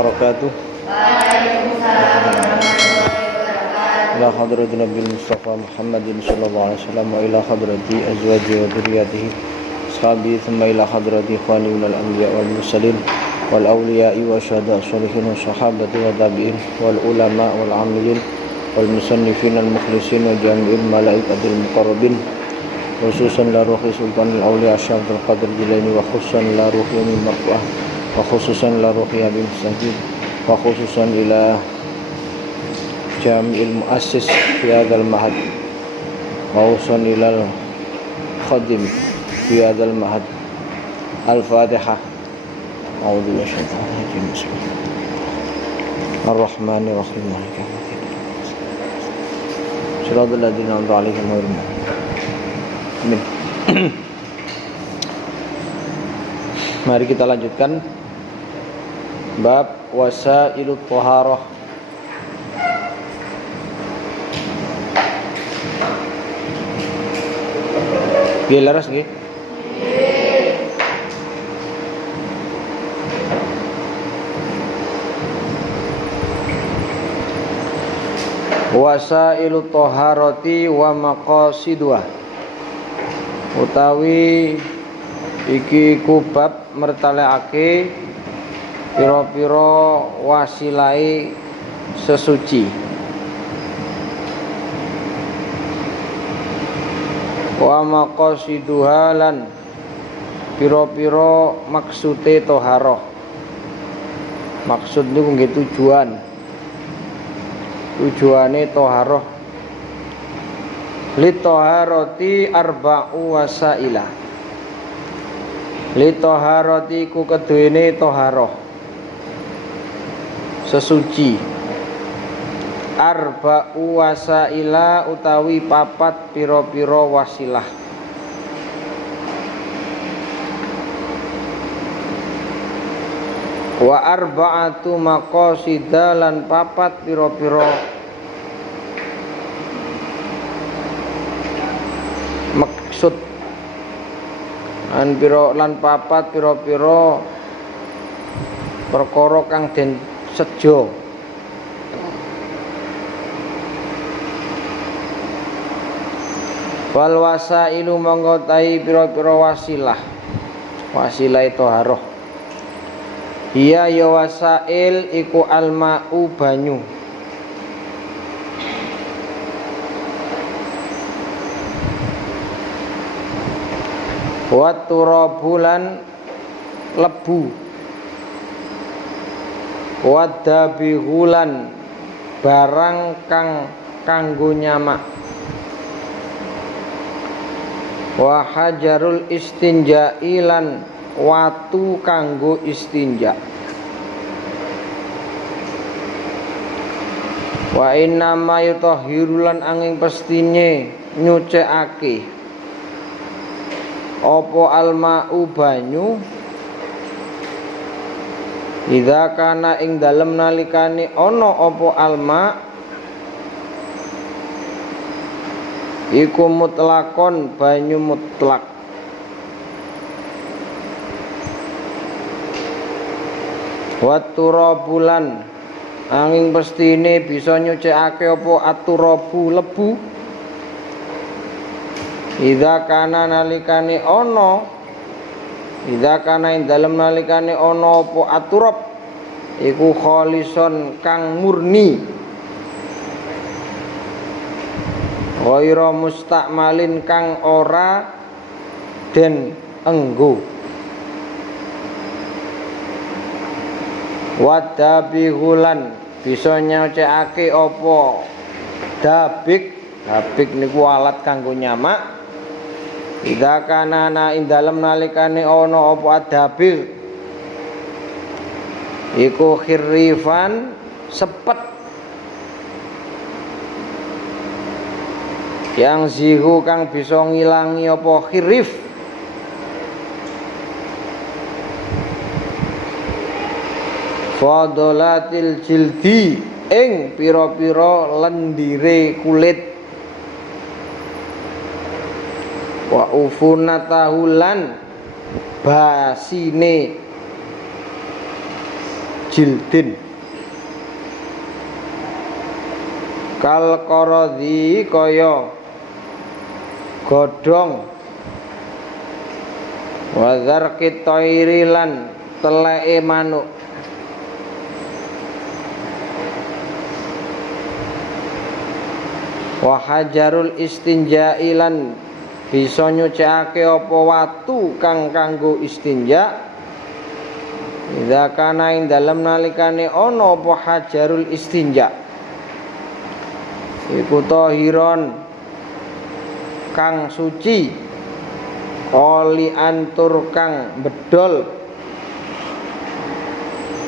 wabarakatuh. Ila hadrati Nabi Mustafa Muhammadin sallallahu alaihi wasallam wa ila hadrati azwaji wa dzurriyyatihi ashabi thumma ila hadrati ikhwani minal anbiya wal mursalin wal awliya'i wa syuhada sholihin wa sahabati wa tabi'in wal ulama wal amilin wal musannifin al mukhlisin wa jami'il malaikatil muqarrabin khususan la ruhi sultanil awliya Syaikhul Qadir Jilaini wa khususan la ruhi min marfu'ah wa khususan la ruhi Habib Sajid wa khususan ila jami'il muassis fi hadzal mahad wa khususan ila khadim fi hadzal mahad. Al-Fatihah. A'udzu billahi minasyaitonir rajim. Bismillahirrahmanirrahim. Maliki yaumiddin. Shiratal ladzina an'amta 'alaihim ghairil maghdubi 'alaihim. Amin. Mari kita lanjutkan bab wasailut thaharah. Nggih leres nggih? Wasailut thaharati wa maqasiduha. Utawi iki kubab mertalekake pira-pira wasilahe sesuci. Wa maqasiduha lan pira-pira maksude thaharah. Maksud niku nggih tujuane thaharah. Li thaharati arba'u wasailah. Li thaharati ku keduwene thaharah sesuci. Arba'u wasaila utawi papat pira-pira wasilah. Wa arba'atu maqasida lan papat pira-pira maksud lan papat pira-pira perkara kang den sejo. Wal wasailu monggo tai pira-pira wasilah thaharah. Iya ya wasail iku alma'u banyu. Wa turabulan lebu. Wa dabihulan barang kang kanggo nyamak. Wa hajarul istinja'ilan watu kanggo istinja. Wa inna ma yutahhirulan angin pestine nyucekake apa alma'u banyu idza kana ing dalem nalikane ana apa alma iku mutlakon banyu mutlak. Waturabulan angin pestine bisa nyucikake apa aturabu lebu idza kana nalikane ana ing dalem nalikane ana apa aturab iku kholison kang murni ghaira mustakmalin kang ora den enggo. Wadabihulan bisa nyocekake apa dabik niku alat kanggo nyamak. Idza kana ing dalem nalikane ana apa adabir iku khirifan sepet yang zihu kang bisa ngilangi apa khirif. Fadolatil jildi ing pira-pira lendire kulit. Wa ufunatahulan basine jildin. Kal qaradhi kaya godhong, wa zarqit thairi lan teleke manuk, wa hajarul istinja'i lan bisa nyucikake apa watu kang kanggo istinja. Idza kana ing dalem nalikane ana apa hajarul istinja iku tahiron kang suci, oli antur kang bedol,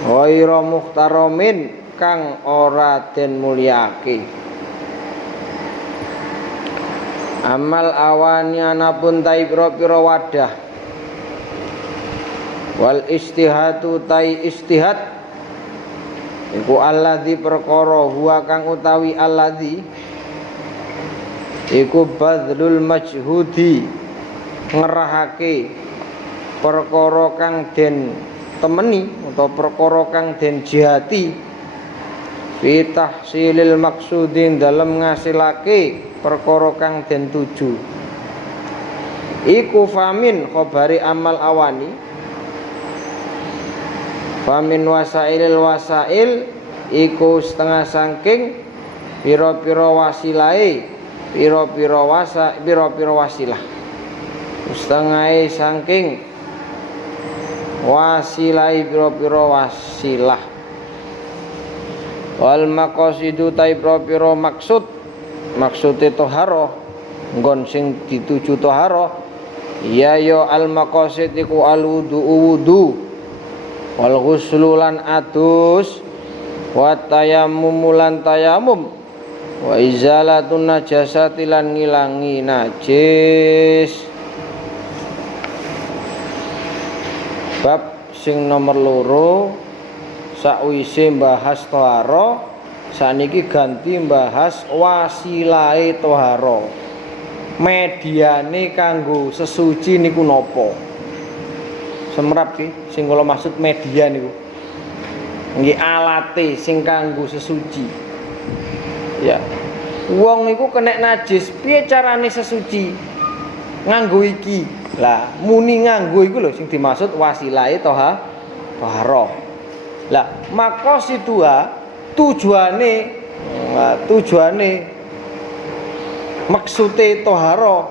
ghaira muhtaramin kang ora den mulyake. Amal awani anapun tai pira-pira wadah, wal istihatu tai istihad iku alladzi perkara huwa kang utawi alladzi iku badlul majhudi ngerahake perkara kang den temeni utawa perkara kang den jihati fi tahsilil maksudin dalam ngasilake perkara kang den tuju. Iku famin khabari amal awani, famin wasailil wasail iku setengah sangking pira-pira wasilahe, pira-pira wasilah, setengah sangking wasilahe pira-pira wasilah. Wal maqasidu tai pira-pira maksude toharoh nggon sing dituju toharoh ya yo al maqasid iku al wudu wal ghuslu lan adus, wa tayammum lan tayamum, wa izalatun najasati lan ngilangi najis. Bab sing nomor 2 sakwise bahas toharo, saniki ganti bahas wasilahe toharo. Mediane kanggo sesuci niku napa? Semrap ki sing kula maksud media niku nggih alate sing kanggo sesuci. Ya. Wong niku kena najis, piye carane sesuci? Nganggo iki. Lah, muni nganggo iku lho sing dimaksud wasilahe toharo. Lah, maqasidua tujuane maksude toharo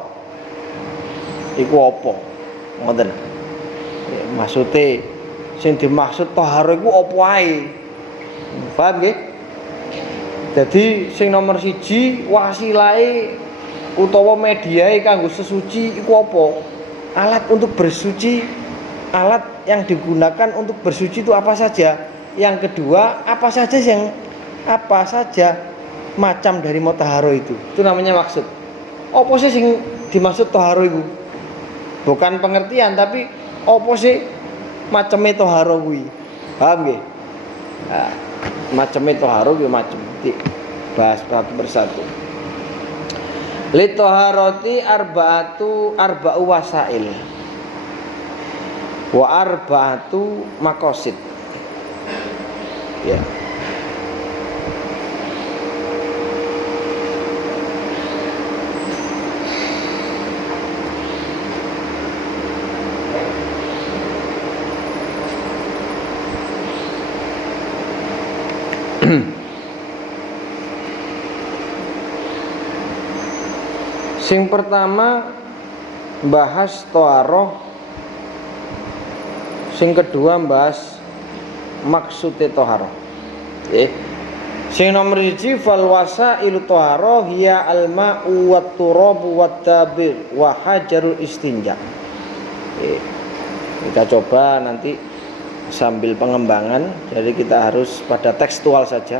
iku apa? Ngoten. Maksude sing dimaksud toharo iku apa ae? Paham nggih? Jadi sing nomor 1 wasilahe utawa mediae kanggo sesuci iku apa? Alat untuk bersuci, alat yang digunakan untuk bersuci itu apa saja? Yang kedua, apa saja macam dari mutaharo itu namanya maksud. Apa sih sing dimaksud toharo itu? Bukan pengertian tapi apa sih macamnya toharo kuwi? Paham nggih? Nah, macamnya toharo kuwi macam. Bahas satu persatu. Li toharoti arba'u wasail wa arba'atu maqasid. Ya. Sing pertama bahas toharoh, sing kedua bahas maksude toharoh. Sing nomor 1 fal wasailu toharoh hiya al ma'u wat turabu wat tabir wa hajarul istinja. Kita coba nanti sambil pengembangan, jadi kita harus pada tekstual saja.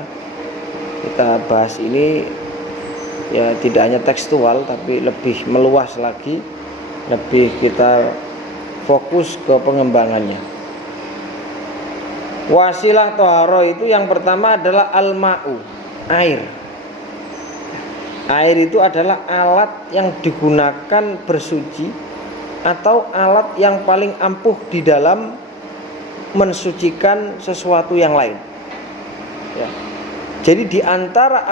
Kita bahas ini ya tidak hanya tekstual tapi lebih meluas lagi, lebih kita fokus ke pengembangannya. Wasilah toharo itu yang pertama adalah al-ma'u, air. Air itu adalah alat yang digunakan bersuci atau alat yang paling ampuh di dalam mensucikan sesuatu yang lain. Ya. Jadi di antara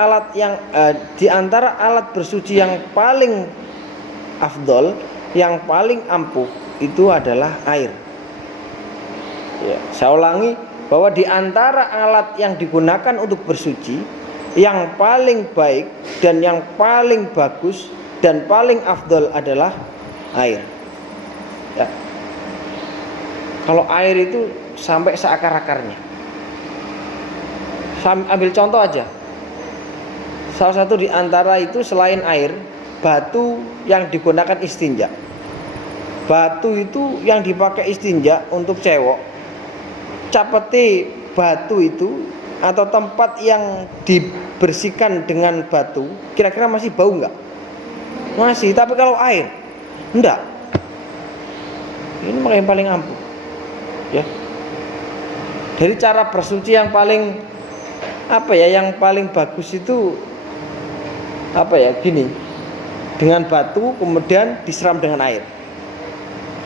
alat bersuci yang paling afdol, yang paling ampuh itu adalah air. Ya, saya ulangi bahwa di antara alat yang digunakan untuk bersuci, yang paling baik dan yang paling bagus dan paling afdol adalah air. Ya. Kalau air itu sampai seakar-akarnya. Ambil contoh aja. Salah satu di antara itu selain air, batu yang digunakan istinja. Batu itu yang dipakai istinja untuk cewek. Capeti batu itu atau tempat yang dibersihkan dengan batu, kira-kira masih bau enggak? Masih, tapi kalau air enggak. Ini yang paling ampuh. Ya. Dari cara bersuci yang paling yang paling bagus itu gini, dengan batu kemudian disiram dengan air,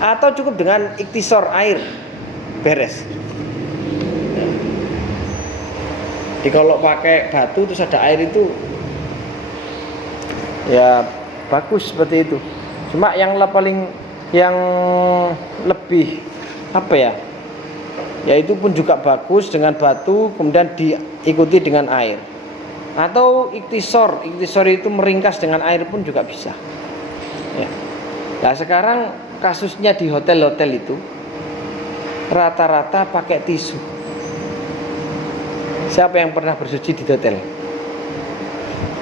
atau cukup dengan iktisor air, beres. Jadi kalau pakai batu terus ada air itu ya bagus seperti itu. Cuma yang lebih ya itu pun juga bagus dengan batu kemudian diikuti dengan air, atau iktisor itu meringkas dengan air pun juga bisa ya. Nah sekarang kasusnya di hotel-hotel itu rata-rata pakai tisu. Siapa yang pernah bersuci di hotel?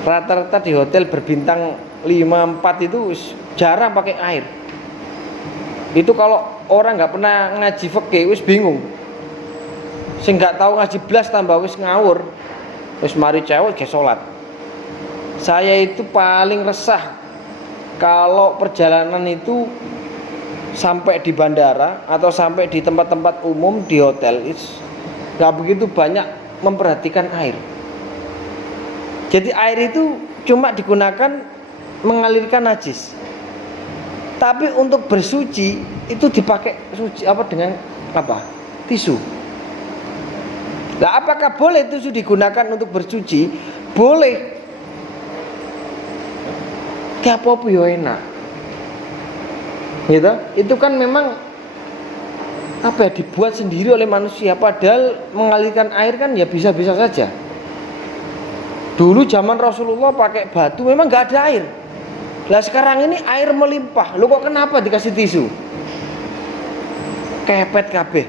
Rata-rata di hotel berbintang 5-4 itu jarang pakai air. Itu kalau orang nggak pernah ngaji fikih wis bingung. Sing nggak tahu ngaji blas tambah wis ngawur, wis mari cewek ke sholat. Saya itu paling resah kalau perjalanan itu sampai di bandara atau sampai di tempat-tempat umum di hotel, nggak begitu banyak memperhatikan air. Jadi air itu cuma digunakan mengalirkan najis. Tapi untuk bersuci itu dipakai suci dengan tisu. Nah, apakah boleh tisu digunakan untuk bersuci? Boleh. Kayak apa yo enak. Gitu? Itu kan memang dibuat sendiri oleh manusia, padahal mengalirkan air kan ya bisa-bisa saja. Dulu zaman Rasulullah pakai batu memang nggak ada air. Lah sekarang ini air melimpah. Lu kok kenapa dikasih tisu? Kepet kabeh.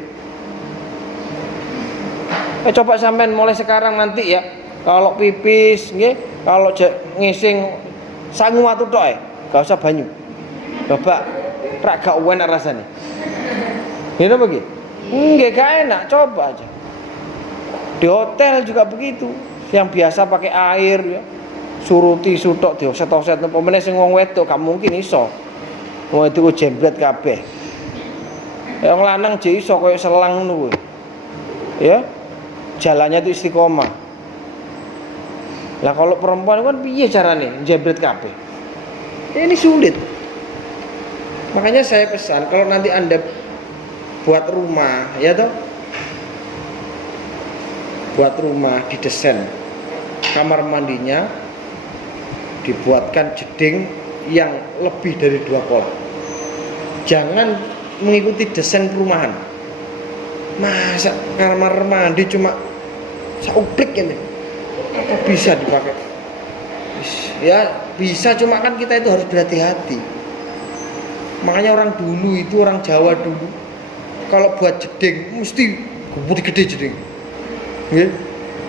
Coba sampean mulai sekarang nanti ya, kalau pipis nggih, kalau ngising sangu watu tok gak usah banyu. Coba rak gak enak rasane. Gitu begitu? Nggih gak enak, coba aja. Di hotel juga begitu. Yang biasa pakai air ya, suruh tisu tok dioset-oset napa meneh sing wong wedok gak mungkin iso. Wong itu jembret kabeh. Yang lanang je iso koyo selang ngono kuwi. Ya. Jalannya itu istiqomah. Lah kalau perempuan kan piye carane jembret kabeh? Ini sulit. Makanya saya pesan kalau nanti Anda buat rumah, ya toh? Buat rumah didesain kamar mandinya dibuatkan jeding yang lebih dari 2 kolam. Jangan mengikuti desain perumahan. Masa kamar mandi cuma sauplik ini? Apa bisa dipakai? Ya bisa, cuma kan kita itu harus berhati-hati. Makanya orang dulu itu, orang Jawa dulu, kalau buat jeding mesti gede jeding, ya,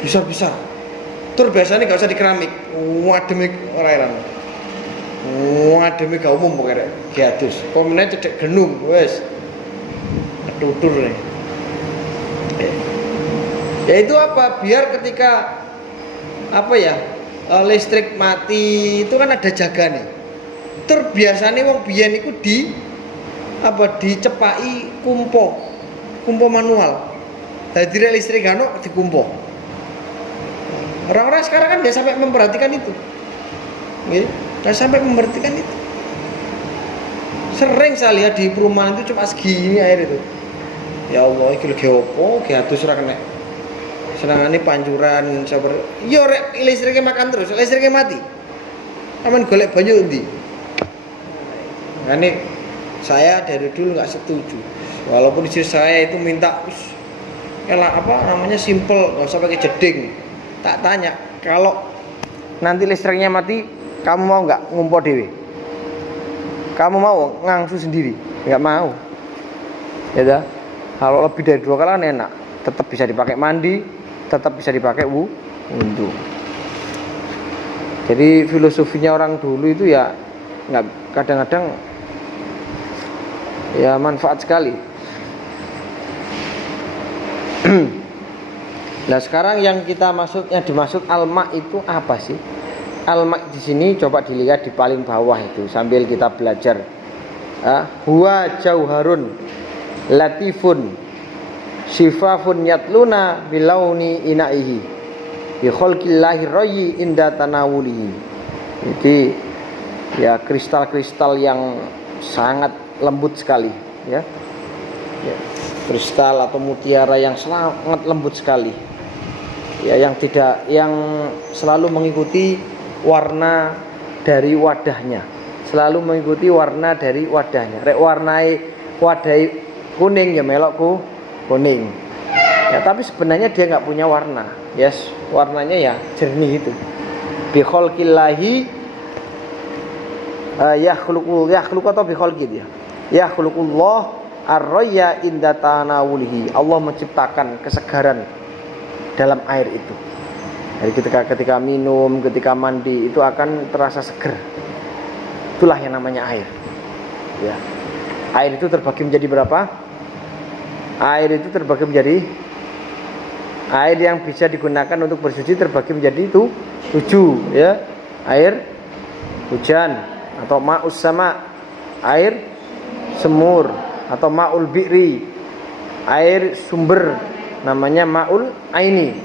bisa. Terus biasanya gak usah di keramik, wademik orang-orang, wademik gak umum pokoknya, giatus. Komennya cedek genung, wes, tutur nih. Ya itu apa? Biar ketika listrik mati itu kan ada jaga nih. Terus biasanya wong biyen iku dicepai kumpo manual. Jadi listrik kan dikumpo. Orang-orang sekarang kan nggak sampai memperhatikan itu, nggak sampai memperhatikan itu. Sering saya lihat di perumahan itu cuma segini air itu. Ya Allah, iki lho ge opo? Ge adus ora kena. Senangane pancuran sabar. Yo rek listrike makan terus, listrike mati. Aman golek banyu endi? Makanya saya dari dulu nggak setuju. Walaupun istri saya itu minta simple, nggak usah pakai jeding. Tak tanya, kalau nanti listriknya mati, kamu mau nggak ngumpul dewe? Kamu mau ngangsu sendiri? Nggak mau. Ya dah. Kalau lebih dari 2 kali kan enak. Tetap bisa dipakai mandi, tetap bisa dipakai wudhu. Jadi filosofinya orang dulu itu ya nggak, kadang-kadang ya manfaat sekali. Nah sekarang yang kita dimaksud al-ma itu apa sih? Al-ma di sini coba dilihat di paling bawah itu sambil kita belajar. Huwa jauharun latifun sifafun yatluna bilauni inaihi bi khalqillahi rayyi inda tanawulihi. Jadi ya kristal-kristal yang sangat lembut sekali ya. Kristal atau mutiara yang sangat lembut sekali ya, yang selalu mengikuti warna dari wadahnya, rek warnai wadai kuning ya melokku kuning ya, tapi sebenarnya dia nggak punya warna. Yes, warnanya ya jernih itu. Bi khalqillahi yakhluqu atau bi khalqi dia. Yakhluqullah ar-rayya inda tanawulihi. Allah menciptakan kesegaran dalam air itu. Jadi ketika minum, ketika mandi itu akan terasa seger. Itulah yang namanya air. Ya. Air itu terbagi menjadi berapa? Air itu terbagi menjadi air yang bisa digunakan untuk bersuci terbagi menjadi 7 ya. Air hujan atau ma'us sama, air semur atau ma'ul bi'ri, air sumber namanya ma'ul aini.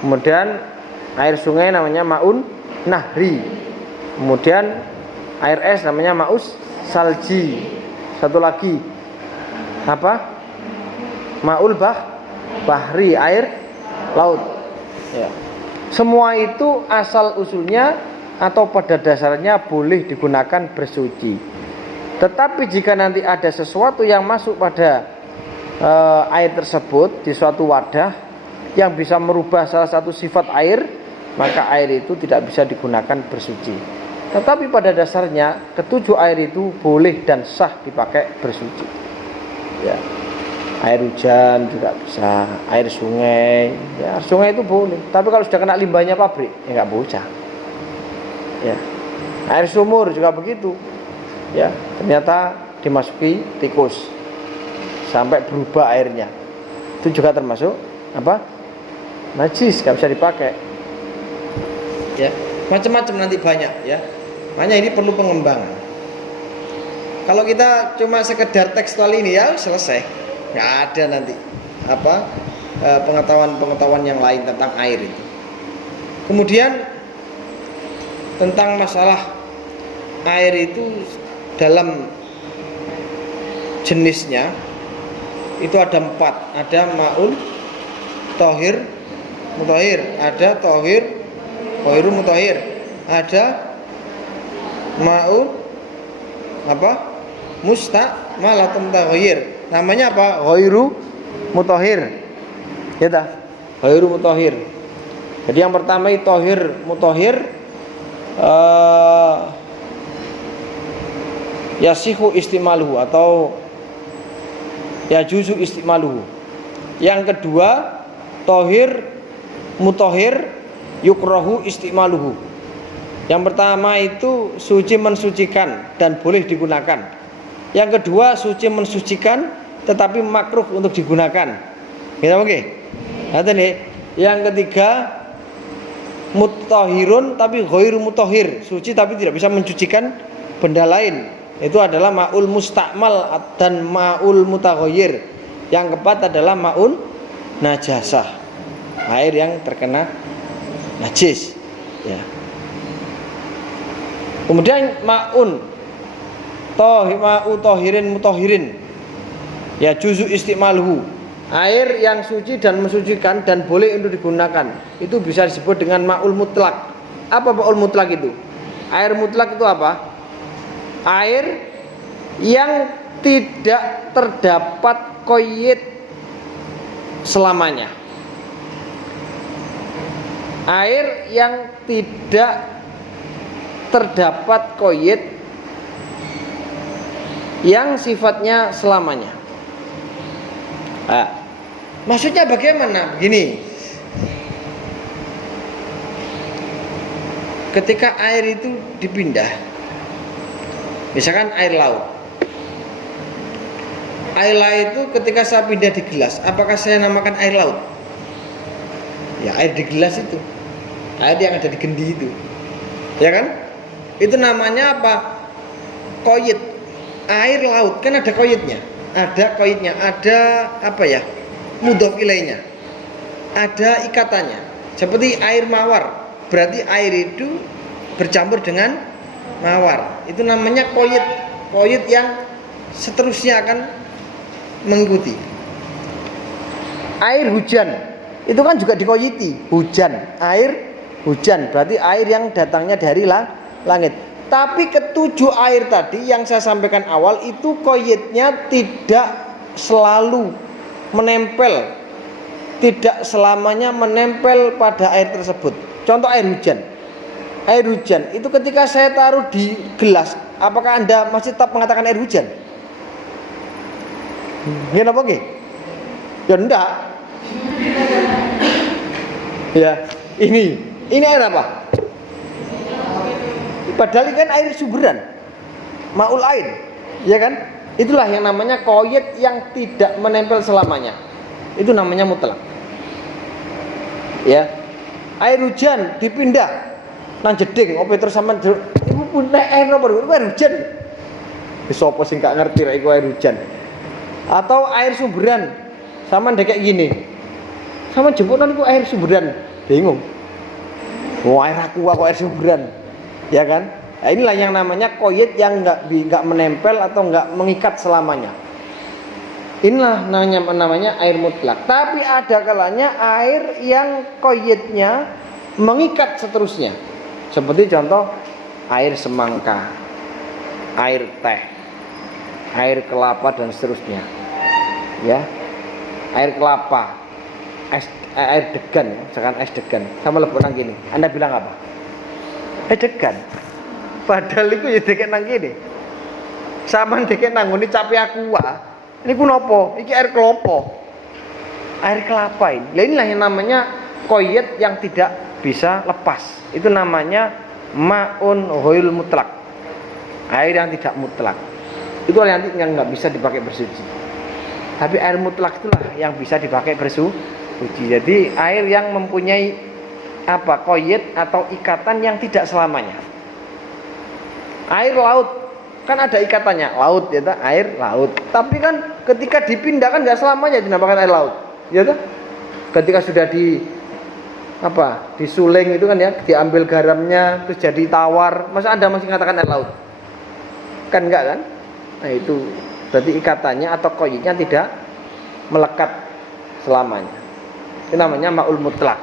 Kemudian air sungai namanya ma'un nahri. Kemudian air es namanya ma'us salji. Satu lagi apa? Ma'ul bahri, air laut ya. Semua itu asal usulnya atau pada dasarnya boleh digunakan bersuci. Tetapi jika nanti ada sesuatu yang masuk pada air tersebut di suatu wadah yang bisa merubah salah satu sifat air, maka air itu tidak bisa digunakan bersuci. Tetapi pada dasarnya ketujuh air itu boleh dan sah dipakai bersuci ya. Air hujan juga bisa, air sungai ya, sungai itu boleh. Tapi kalau sudah kena limbahnya pabrik ya nggak bocah ya. Air sumur juga begitu ya, ternyata dimasuki tikus sampai berubah airnya, itu juga termasuk apa? Najis, nggak bisa dipakai ya. Macam-macam nanti banyak ya. Makanya ini perlu pengembangan. Kalau kita cuma sekedar tekstual ini ya selesai, nggak ada nanti pengetahuan yang lain tentang air itu. Kemudian tentang masalah air itu dalam jenisnya itu ada 4. Ada ma'ul tohir mutahhir, ada tohiru mutahhir, ada ma'ul musta'malatun taghayyir. Namanya apa? Ghairu mutahhir. Ya dah. Ghairu mutahhir. Jadi yang pertama itu tohir mutahhir, yasihu istimaluhu atau yajuzu istimaluhu. Yang kedua tohir mutahhir yukrahu istimaluhu. Yang pertama itu suci mensucikan dan boleh digunakan. Yang kedua suci mensucikan tetapi makruh untuk digunakan. Gitu oke? Yang ketiga mutahhirun tapi ghairu mutahhir, suci tapi tidak bisa mensucikan benda lain. Itu adalah ma'ul musta'mal dan ma'ul mutaghayyir. Yang keempat adalah ma'ul najasah, air yang terkena najis ya. Kemudian ma'u tohirin mutahhirin, Ya juzu istimaluhu, air yang suci dan mensucikan dan boleh untuk digunakan, itu bisa disebut dengan ma'ul mutlak. Apa ma'ul mutlak itu? Air mutlak itu apa? Air yang tidak terdapat qayd selamanya. Air yang tidak terdapat qayd yang sifatnya selamanya. Maksudnya bagaimana? Begini, ketika air itu dipindah, misalkan air laut. Air laut itu ketika saya pindah di gelas, apakah saya namakan air laut? Ya air di gelas itu, air yang ada di gendi itu, ya kan? Itu namanya apa? Qayd. Air laut kan ada qaydnya. Ada qaydnya, ada apa ya? Mudhof ilaihnya. Ada ikatannya. Seperti air mawar. Berarti air itu bercampur dengan mawar. Itu namanya qayd. Qayd yang seterusnya akan mengikuti. Air hujan itu kan juga diqayyidi. Hujan, air hujan berarti air yang datangnya dari langit. Tapi ketujuh air tadi yang saya sampaikan awal itu qaydnya tidak selalu menempel, tidak selamanya menempel pada air tersebut. Contoh air hujan. Air hujan itu ketika saya taruh di gelas, apakah Anda masih tetap mengatakan air hujan? Kenapa nggih? Ya enggak. Ya, ini air apa? Padahal kan air sumberan, ma'ul ain, ya kan? Itulah yang namanya qayd yang tidak menempel selamanya. Itu namanya mutlak. Ya, air hujan dipindah nang jeding, opo terus sampean iku pun air nomor air hujan. Wis sapa sing gak ngerti rek iku air hujan. Atau air sumberan, sampean kayak gini. Sampean jemputan iku air sumberan, bingung. Oh, air aqua kok air sumberan. Ya kan? Nah, inilah yang namanya qayd yang enggak menempel atau enggak mengikat selamanya. Inilah namanya air mutlak. Tapi ada kalanya air yang qaydnya mengikat seterusnya. Seperti contoh air semangka, air teh, air kelapa dan seterusnya. Ya. Air kelapa, air degan, misalkan es degan. Sama lebok nang gini. Anda bilang apa? Degan. Padahal itu ya deket nang kene. Saman deket nang ngene cape aqua. Niku napa? Iki air kelapa. Air kelapa ini. Lah inilah yang namanya qayd yang tidak bisa lepas. Itu namanya ma'un ghairul mutlak. Air yang tidak mutlak. Itu nanti yang enggak bisa dipakai bersuci. Tapi air mutlak itulah yang bisa dipakai bersuci. Jadi air yang mempunyai apa qayd atau ikatan yang tidak selamanya. Air laut kan ada ikatannya, laut ya ta? Air laut. Tapi kan ketika dipindah kan nggak selamanya dinamakan air laut, ya ta? Ketika sudah disuling itu kan ya, diambil garamnya terus jadi tawar, masa Anda masih mengatakan air laut? Kan enggak kan? Nah itu berarti ikatannya atau qaydnya tidak melekat selamanya. Itu namanya ma'ul mutlak.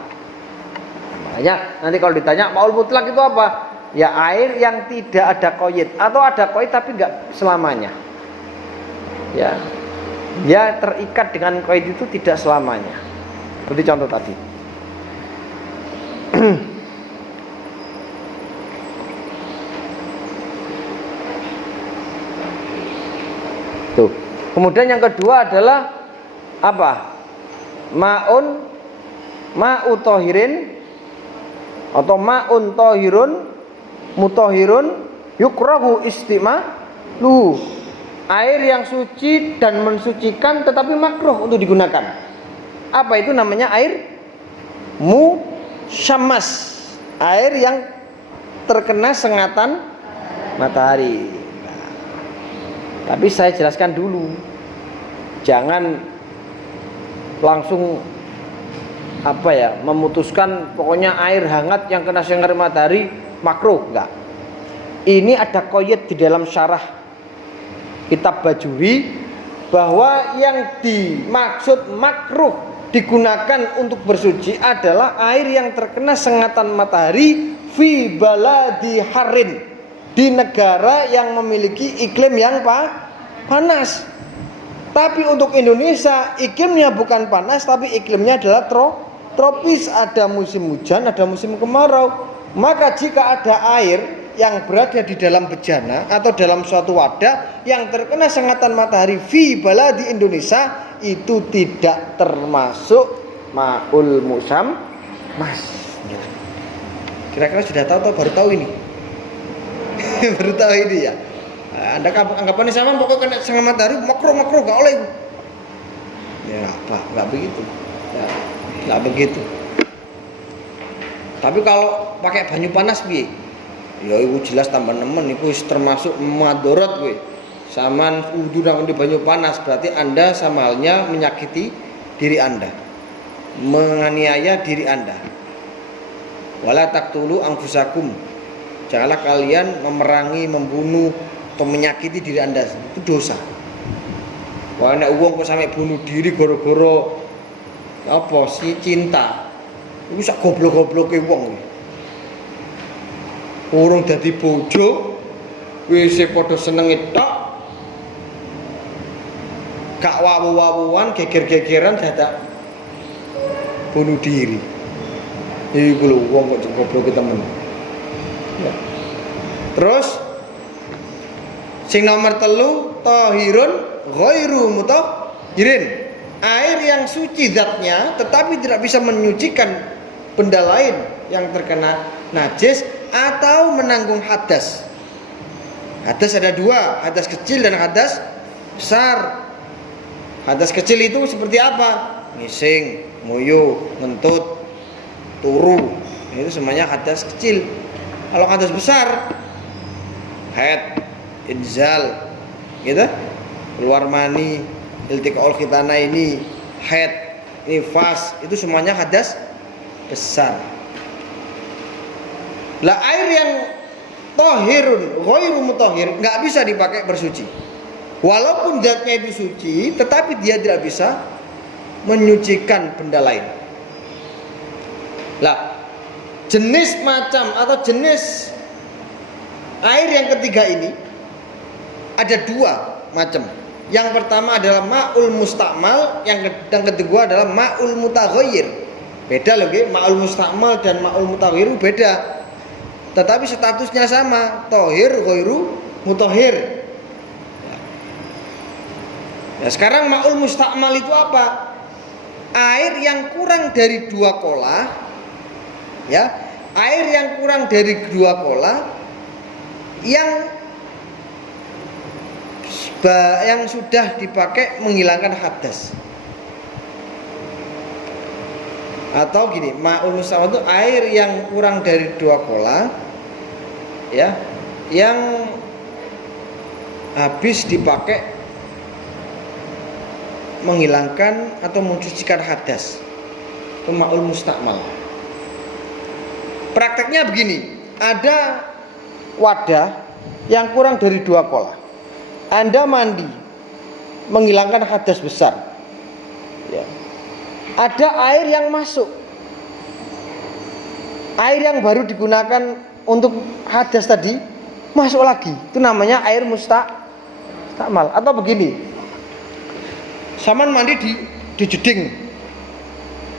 Makanya nanti kalau ditanya ma'ul mutlak itu apa? Ya air yang tidak ada qayd atau ada qayd tapi enggak selamanya. Ya. Ya terikat dengan qayd itu tidak selamanya. Seperti contoh tadi. Tuh. Kemudian yang kedua adalah apa? Ma'u tahirin atau ma'un tahirun mutahhirun yukrahu istimaluhu. Air yang suci dan mensucikan tetapi makruh untuk digunakan. Apa itu namanya? Air musyammas. Air yang terkena sengatan matahari. Tapi saya jelaskan dulu. Jangan langsung memutuskan pokoknya air hangat yang kena sinar matahari makruh, enggak. Ini ada qayd di dalam syarah kitab Bajuri bahwa yang dimaksud makruh digunakan untuk bersuci adalah air yang terkena sengatan matahari fi baladi harin, di negara yang memiliki iklim yang panas. Tapi untuk Indonesia iklimnya bukan panas, tapi iklimnya adalah tropis, ada musim hujan, ada musim kemarau. Maka jika ada air yang berada di dalam bejana atau dalam suatu wadah yang terkena sengatan matahari fi baladi Indonesia, itu tidak termasuk ma'ul musammas. Kira-kira sudah tahu atau baru tahu ini? Baru tahu ini ya. Anda anggapannya sama pokoknya kena sinar matahari makro gak oleh. Ya apa? Nggak begitu. Ya, nggak begitu. Tapi kalau pakai banyu panas piye? Ya itu jelas tambah nemen, itu termasuk madorot gue. Saman wudu nang di banyu panas, berarti Anda sama halnya menyakiti diri Anda, menganiaya diri Anda. Wala taqtulu anfusakum. Janganlah kalian memerangi, membunuh atau menyakiti diri Anda, itu dosa. Wah nek wong kok sampe bunuh diri gara-gara apa sih cinta. Iku sak goblok-gobloke wong. Urung dadi bojo wis padha senenge tok. Gak wawu-wawuan, geger-gegeran dadak bunuh diri. Iku lho wong kok gobloke temen. Ya. Terus sing nomor 3, tahirun ghairu mutahhirin. Air yang suci zatnya tetapi tidak bisa menyucikan benda lain yang terkena najis atau menanggung hadas. Hadas ada 2, hadas kecil dan hadas besar. Hadas kecil itu seperti apa? Ngising, nguyu, ngentut, turu. Itu semuanya hadas kecil. Kalau hadas besar, haid, inzal, gitu, keluar mani, iltiqaul khitana ini, haid, nifas, itu semuanya hadas besar. Lah air yang tahirun ghairu mutahhir nggak bisa dipakai bersuci. Walaupun zatnya itu suci, tetapi dia tidak bisa menyucikan benda lain. Lah jenis macam atau jenis air yang ketiga ini ada 2 macam. Yang pertama adalah ma'ul mustakmal, yang kedua adalah ma'ul mutaghayyir. Beda loh, ma'ul mustakmal dan ma'ul mutaghayyir beda. Tetapi statusnya sama, tahir ghairu mutahhir. Ya, sekarang ma'ul mustakmal itu apa? Air yang kurang dari 2 kolah, ya, air yang kurang dari 2 kolah yang sudah dipakai menghilangkan hadas. Atau gini, ma'ul mustakmal itu air yang kurang dari 2 kolah, ya, yang habis dipakai menghilangkan atau mencucikan hadas. Itu ma'ul mustakmal. Prakteknya begini, ada wadah yang kurang dari 2 kolah. Anda mandi menghilangkan hadas besar, ya. Ada air yang masuk, air yang baru digunakan untuk hadas tadi masuk lagi, itu namanya air mustakmal. Atau begini, saman mandi di jeding,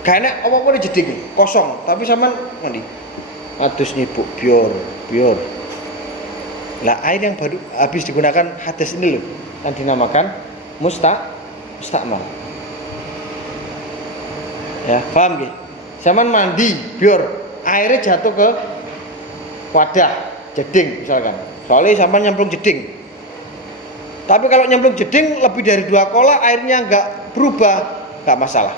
gak enak apa-apa di jeding, kosong, tapi saman mandi adus nyibuk bior. Lah air yang baru habis digunakan hadas ini loh yang dinamakan mustakmal. Ya, paham nggih? Saman mandi bior, airnya jatuh ke wadah jeding misalkan. Soalnya saman nyemplung jeding. Tapi kalau nyemplung jeding lebih dari 2 kolah, airnya enggak berubah, enggak masalah.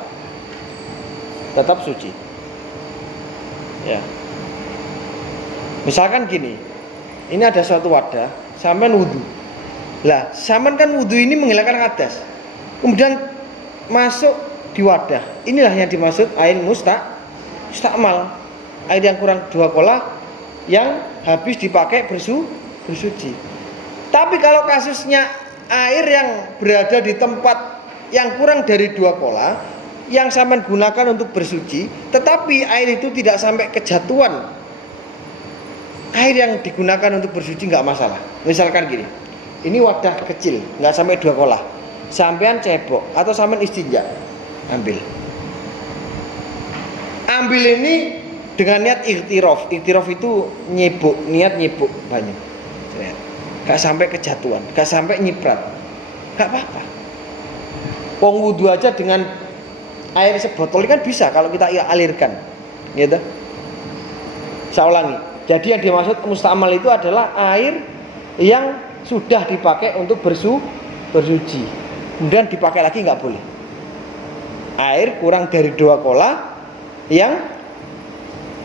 Tetap suci. Ya. Misalkan gini, ini ada suatu wadah, sampean wudu. Lah, sampean kan wudu ini menghilangkan hadas. Kemudian masuk di wadah. Inilah yang dimaksud air mustakmal. Air yang kurang 2 kolah yang habis dipakai bersuci. Tapi kalau kasusnya air yang berada di tempat yang kurang dari 2 kolah yang sampean gunakan untuk bersuci, tetapi air itu tidak sampai kejatuhan. Air yang digunakan untuk bersuci nggak masalah. Misalkan gini, ini wadah kecil, nggak sampai 2 kolah. Sampean cebok atau sampean istinja, ambil. Ambil ini dengan niat ikhtirof. Ikhtirof itu nyebuk, niat nyebuk banyak. Gak sampai kejatuhan, gak sampai nyiprat, gak apa-apa. Wong wudu aja dengan air sebotol kan bisa kalau kita alirkan, gitu. Saya ulangi. Jadi yang dimaksud mustamal itu adalah air yang sudah dipakai untuk bersuci, kemudian dipakai lagi nggak boleh. Air kurang dari 2 kolah yang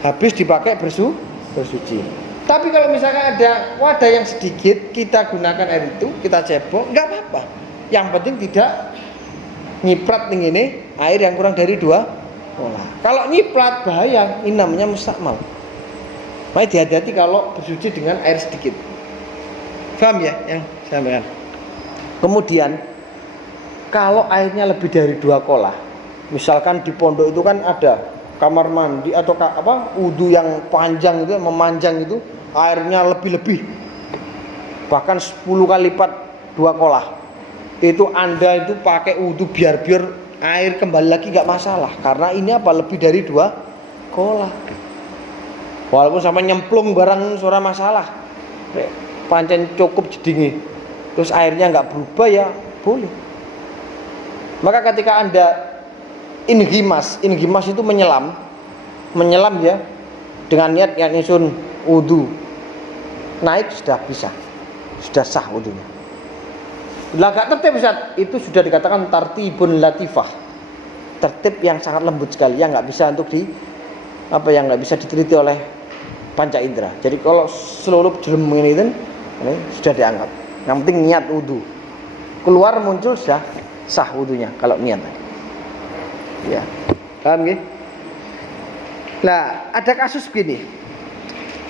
habis dipakai bersuci. Tapi kalau misalkan ada wadah yang sedikit, kita gunakan air itu, kita cebok, nggak apa-apa. Yang penting tidak nyiprat ini air yang kurang dari 2 kolah. Kalau nyiprat bahaya, ini namanya mustakmal. Makanya hati-hati kalau bersuci dengan air sedikit. Paham ya yang saya sampaikan? Kemudian kalau airnya lebih dari 2 kolah, misalkan di pondok itu kan ada kamar mandi atau wudu yang panjang itu, memanjang itu, airnya lebih-lebih, bahkan 10 kali lipat 2 kolah. Itu Anda itu pakai wudu biar air kembali lagi nggak masalah, karena ini lebih dari 2 kolah. Walaupun sampai nyemplung barang suara masalah, pancen cukup jedingi, terus airnya nggak berubah ya boleh. Maka ketika Anda ingimas itu menyelam ya, dengan niat yang insun wudu, naik sudah bisa, sudah sah wudunya. Lah gak tertib Ustaz, itu sudah dikatakan tartibun latifah, tertib yang sangat lembut sekali, yang nggak bisa untuk yang nggak bisa diteliti oleh panca indera. Jadi kalau seluruh jelem ini sudah dianggap, yang penting niat wudu, keluar muncul sudah sah wudunya kalau niat. Ya, paham gitu? Nah, ada kasus begini.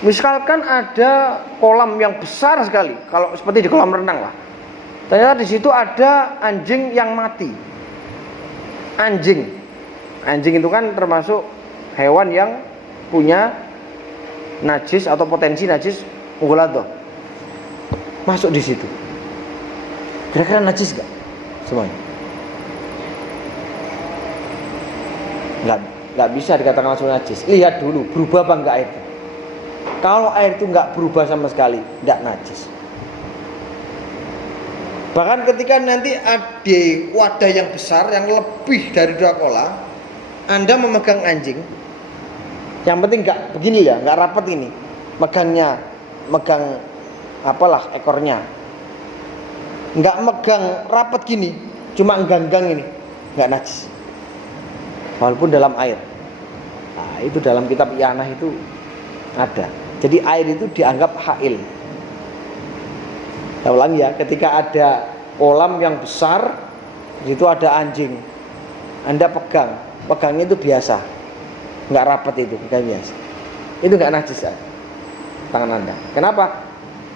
Misalkan ada kolam yang besar sekali, kalau seperti di kolam renang lah. Ternyata di situ ada anjing yang mati. Anjing itu kan termasuk hewan yang punya najis atau potensi najis mughaladzah. Masuk di situ. Kira-kira najis gak semuanya? Nggak bisa dikatakan langsung najis. Lihat dulu berubah apa enggak air itu. Kalau air itu nggak berubah sama sekali, nggak najis. Bahkan ketika nanti ada wadah yang besar yang lebih dari 2 kolah, Anda memegang anjing, yang penting nggak begini ya, nggak rapat ini, megang ekornya, nggak megang rapat gini, cuma ganggang ini, nggak najis. Walaupun dalam air. Nah, itu dalam kitab Iyanah itu ada. Jadi air itu dianggap hail. Saya ulangi ya, ketika ada kolam yang besar, di situ ada anjing, Anda pegangnya itu biasa, nggak rapat itu, pegang biasa. Itu nggak najis ya, tangan Anda. Kenapa?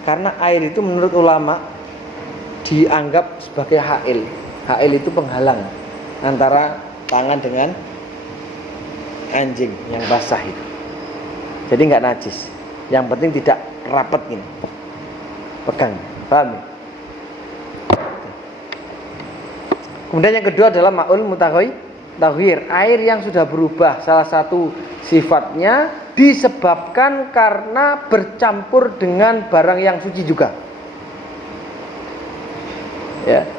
Karena air itu menurut ulama dianggap sebagai hail. Hail itu penghalang antara tangan dengan anjing yang basah itu. Jadi nggak najis. Yang penting tidak rapat ini. Pegang, paham? Kemudian yang kedua adalah ma'ul mutaghayyir, air yang sudah berubah salah satu sifatnya disebabkan karena bercampur dengan barang yang suci juga. Ya.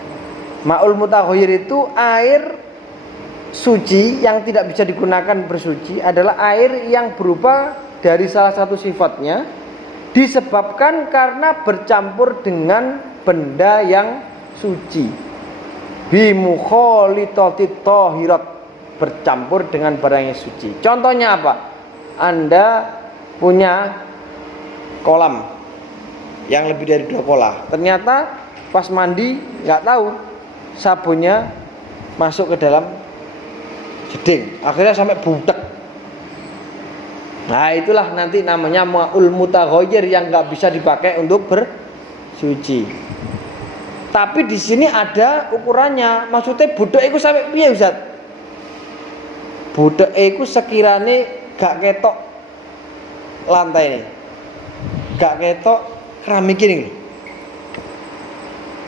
Ma'ul mutaghayyir itu air suci yang tidak bisa digunakan bersuci, adalah air yang berubah dari salah satu sifatnya disebabkan karena bercampur dengan benda yang suci. Bi mukhalitatit thahirat, bercampur dengan barang yang suci. Contohnya apa? Anda punya kolam yang lebih dari 2 kolah. Ternyata pas mandi nggak tahu sabunnya masuk ke dalam jeding, akhirnya sampai budak. Nah, itulah nanti namanya ma'ul mutaghayyir yang nggak bisa dipakai untuk bersuci. Tapi di sini ada ukurannya. Maksudnya budek iku sampai piye, Ustaz? Budek iku sekirane gak ketok lantai ini, gak ketok keramik ini.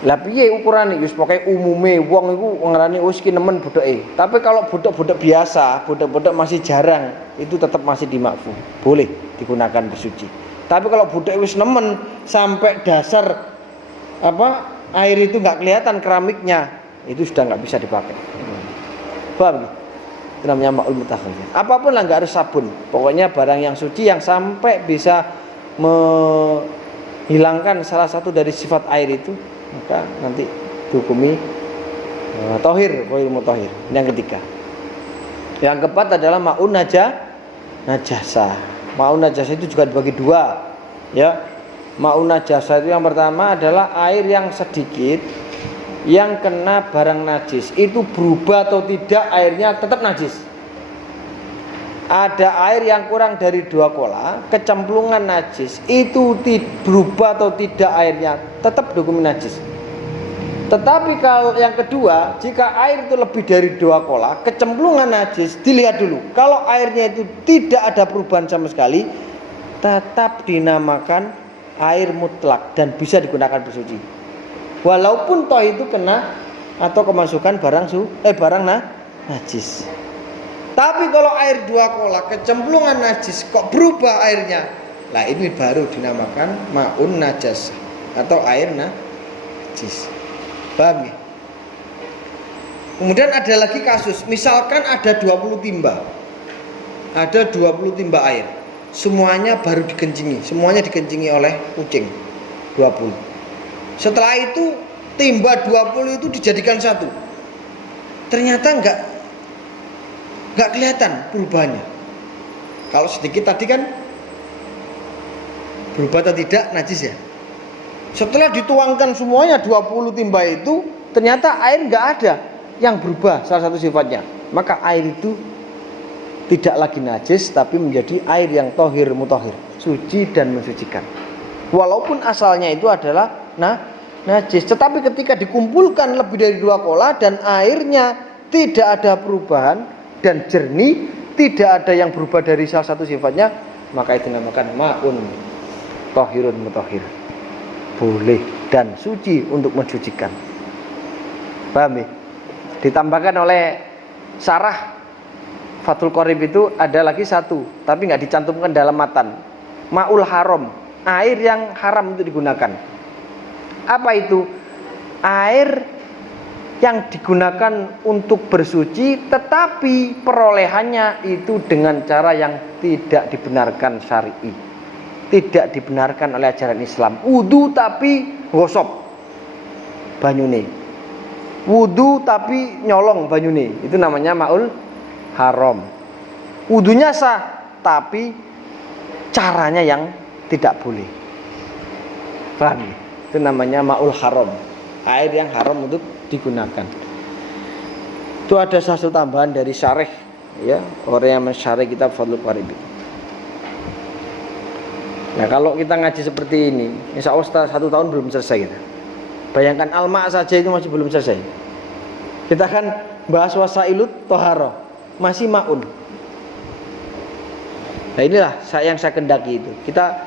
Lah piye ukurane? Wis pokoke umume wong iku ngarani wis ki nemen budeke. Tapi kalau budek-budek biasa, budek-budek masih jarang, itu tetap masih dimakfu. Boleh digunakan bersuci. Tapi kalau budek wis nemen sampai dasar air itu nggak kelihatan keramiknya, itu sudah nggak bisa dipakai. Paham? Itu namanya ma'ul mutakhallil. Apapun lah, nggak harus sabun. Pokoknya barang yang suci yang sampai bisa menghilangkan salah satu dari sifat air itu, maka nanti dihukumi tohir, ghairul mutahhir. Yang ketiga. Yang keempat adalah ma'un najasah. Ma'un najasah itu juga dibagi dua, ya. Ma'un najasah itu yang pertama adalah air yang sedikit yang kena barang najis, itu berubah atau tidak airnya tetap najis. Ada air yang kurang dari 2 kola kecemplungan najis, itu berubah atau tidak airnya tetap dihukumi najis. Tetapi kalau yang kedua, jika air itu lebih dari 2 kola kecemplungan najis, dilihat dulu. Kalau airnya itu tidak ada perubahan sama sekali, tetap dinamakan air mutlak dan bisa digunakan bersuci. Walaupun toh itu kena atau kemasukan barang najis. Tapi kalau air 2 kola kecemplungan najis kok berubah airnya, lah ini baru dinamakan ma'un najas atau air najis. Paham ya? Kemudian ada lagi kasus, misalkan ada 20 timba. Ada 20 timba air. Semuanya baru dikencingi, semuanya dikencingi oleh kucing 20. Setelah itu timba 20 itu dijadikan satu. Ternyata enggak kelihatan perubahannya. Kalau sedikit tadi kan berubah atau tidak najis ya. Setelah dituangkan semuanya 20 timba itu, ternyata air enggak ada yang berubah salah satu sifatnya. Maka air itu tidak lagi najis, tapi menjadi air yang tohir mutahhir, suci dan mensucikan. Walaupun asalnya itu adalah najis, tetapi ketika dikumpulkan lebih dari 2 kola dan airnya tidak ada perubahan dan jernih, tidak ada yang berubah dari salah satu sifatnya, maka itu dinamakan ma'un tohirun mutahhir, boleh dan suci untuk mensucikan. Paham ya? Ditambahkan oleh Syarah Fathul Qorib itu ada lagi satu, tapi nggak dicantumkan dalam matan. Ma'ul haram, air yang haram untuk digunakan. Apa itu? Air yang digunakan untuk bersuci, tetapi perolehannya itu dengan cara yang tidak dibenarkan syar'i, tidak dibenarkan oleh ajaran Islam. Wudu tapi gosok banyune, wudu tapi nyolong banyune, itu namanya ma'ul haram. Wudunya sah, tapi caranya yang tidak boleh. Paham? Itu namanya ma'ul haram, air yang haram untuk digunakan. Itu ada satu tambahan dari syarih, ya, orang yang mensyarih kitab Fathul Qorib. Nah, kalau kita ngaji seperti ini, insya Allah 1 tahun belum selesai kita. Bayangkan alma saja itu masih belum selesai. Kita kan bahas wasailut toharoh, masih ma'un. Nah, inilah yang saya kendaki itu. Kita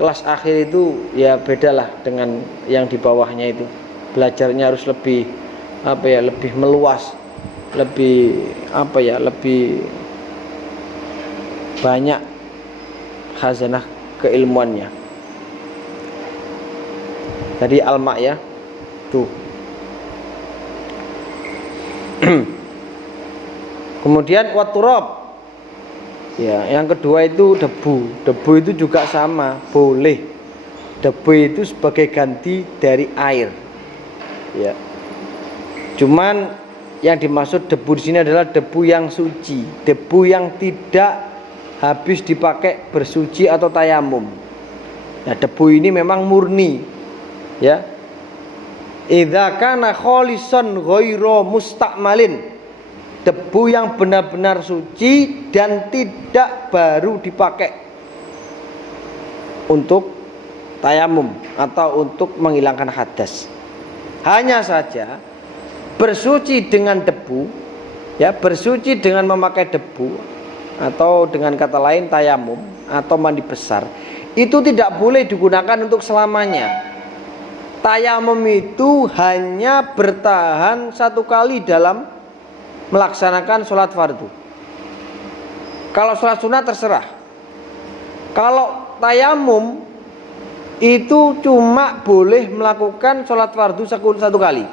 kelas akhir itu ya bedalah dengan yang di bawahnya itu. Belajarnya harus lebih lebih meluas, lebih lebih banyak khazanah keilmuannya. Tadi alma ya, tuh. Kemudian waturab. Ya, yang kedua itu debu. Debu itu juga sama, boleh. Debu itu sebagai ganti dari air. Ya. Cuman yang dimaksud debu di sini adalah debu yang suci, debu yang tidak habis dipakai bersuci atau tayamum. Nah, debu ini memang murni. Ya. Idza kana khalisan ghairu mustakmalin. Debu yang benar-benar suci dan tidak baru dipakai untuk tayamum atau untuk menghilangkan hadas. Hanya saja bersuci dengan debu, ya, bersuci dengan memakai debu atau dengan kata lain tayamum atau mandi besar, itu tidak boleh digunakan untuk selamanya. Tayamum itu hanya bertahan 1 kali dalam melaksanakan sholat fardu. Kalau sholat sunat terserah. Kalau tayamum itu cuma boleh melakukan sholat fardu 1 kali.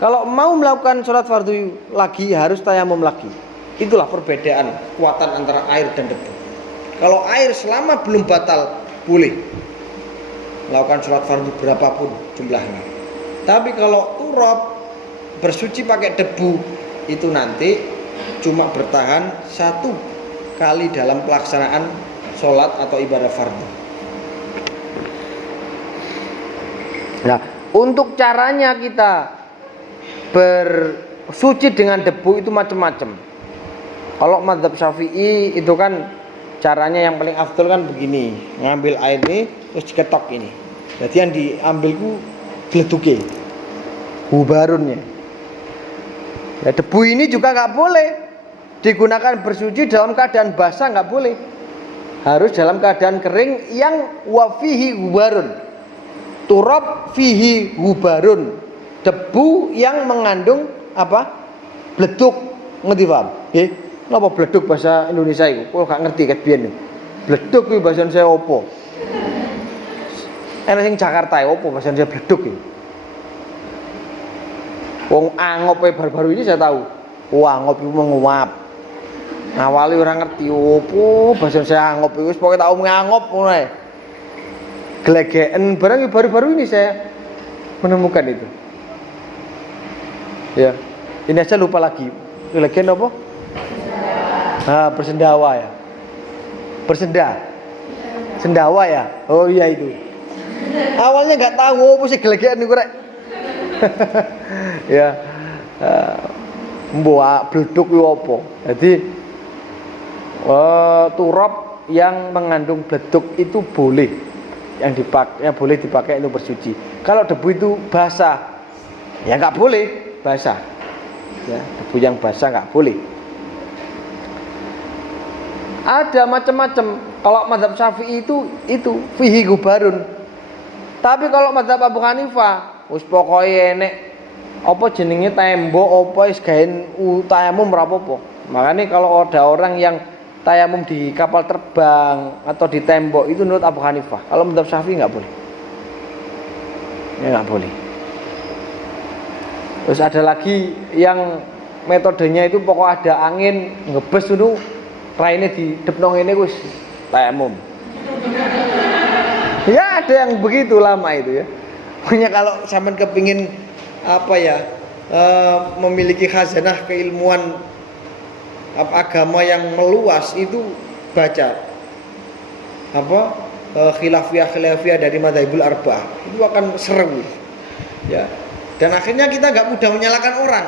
Kalau mau melakukan sholat fardu lagi harus tayamum lagi. Itulah perbedaan kekuatan antara air dan debu. Kalau air selama belum batal boleh melakukan sholat fardu berapapun jumlahnya. Tapi kalau turab, bersuci pakai debu, itu nanti cuma bertahan 1 kali dalam pelaksanaan sholat atau ibadah fardu. Nah, untuk caranya kita bersuci dengan debu itu macam-macam. Kalau mazhab Syafi'i itu kan caranya yang paling afdol kan begini, ngambil air ini terus diketok ini. Jadi yang diambilku gleduke, hubarunnya. Ya, debu ini juga nggak boleh digunakan bersuci dalam keadaan basah, nggak boleh. Harus dalam keadaan kering yang wafihi hubarun. Turab fihi hubarun. Debu yang mengandung apa? Bleduk. Ngerti paham? Nggih. Napa bleduk bahasa Indonesia iku? Kok gak ngerti ket biyen. Bleduk kuwi bahasa Indonesia opo? Enak sing Jakarta opo bahasa Indonesia bleduk iki? Wong angope baru-baru ini saya tahu. Wah, angop iku menguap. Awalnya orang ngerti opo bahasa Indonesia angop iku wis pokoke tak omong angop ngono ae. Glegeken barang baru-baru ini saya menemukan itu. Ya, ini aja lupa lagi. Glegeken apa? Bersendawa ya. Sendawa ya. Oh iya itu. Awalnya nggak tahu apa sih glegeken niku rek. Ya. Mbok bleduk ku apa? Jadi turab yang mengandung bleduk itu boleh. Yang boleh dipakai untuk bersuci. Kalau debu itu basah, ya nggak boleh basah. Ya, debu yang basah nggak boleh. Ada macam-macam. Kalau mazhab Syafi'i itu fihi gubarun. Tapi kalau mazhab Abu Hanifah, wis pokoke enek apa jenenge tembok apa wis gawe tayamum ora apa-apa. Makanya kalau ada orang yang tayamum di kapal terbang atau di tembok itu menurut Abu Hanifah. Kalau mazhab Syafi'i nggak boleh. Ya nggak boleh. Terus ada lagi yang metodenya itu pokok ada angin ngebes dulu, raine di depno ngene wis tayamum. Ya ada yang begitu lama itu ya. Pokoknya kalau sampean kepingin apa ya memiliki khazanah keilmuan agama yang meluas itu baca apa khilafiyah dari madzhabul arba'ah itu akan seru ya. Dan akhirnya kita nggak mudah menyalahkan orang.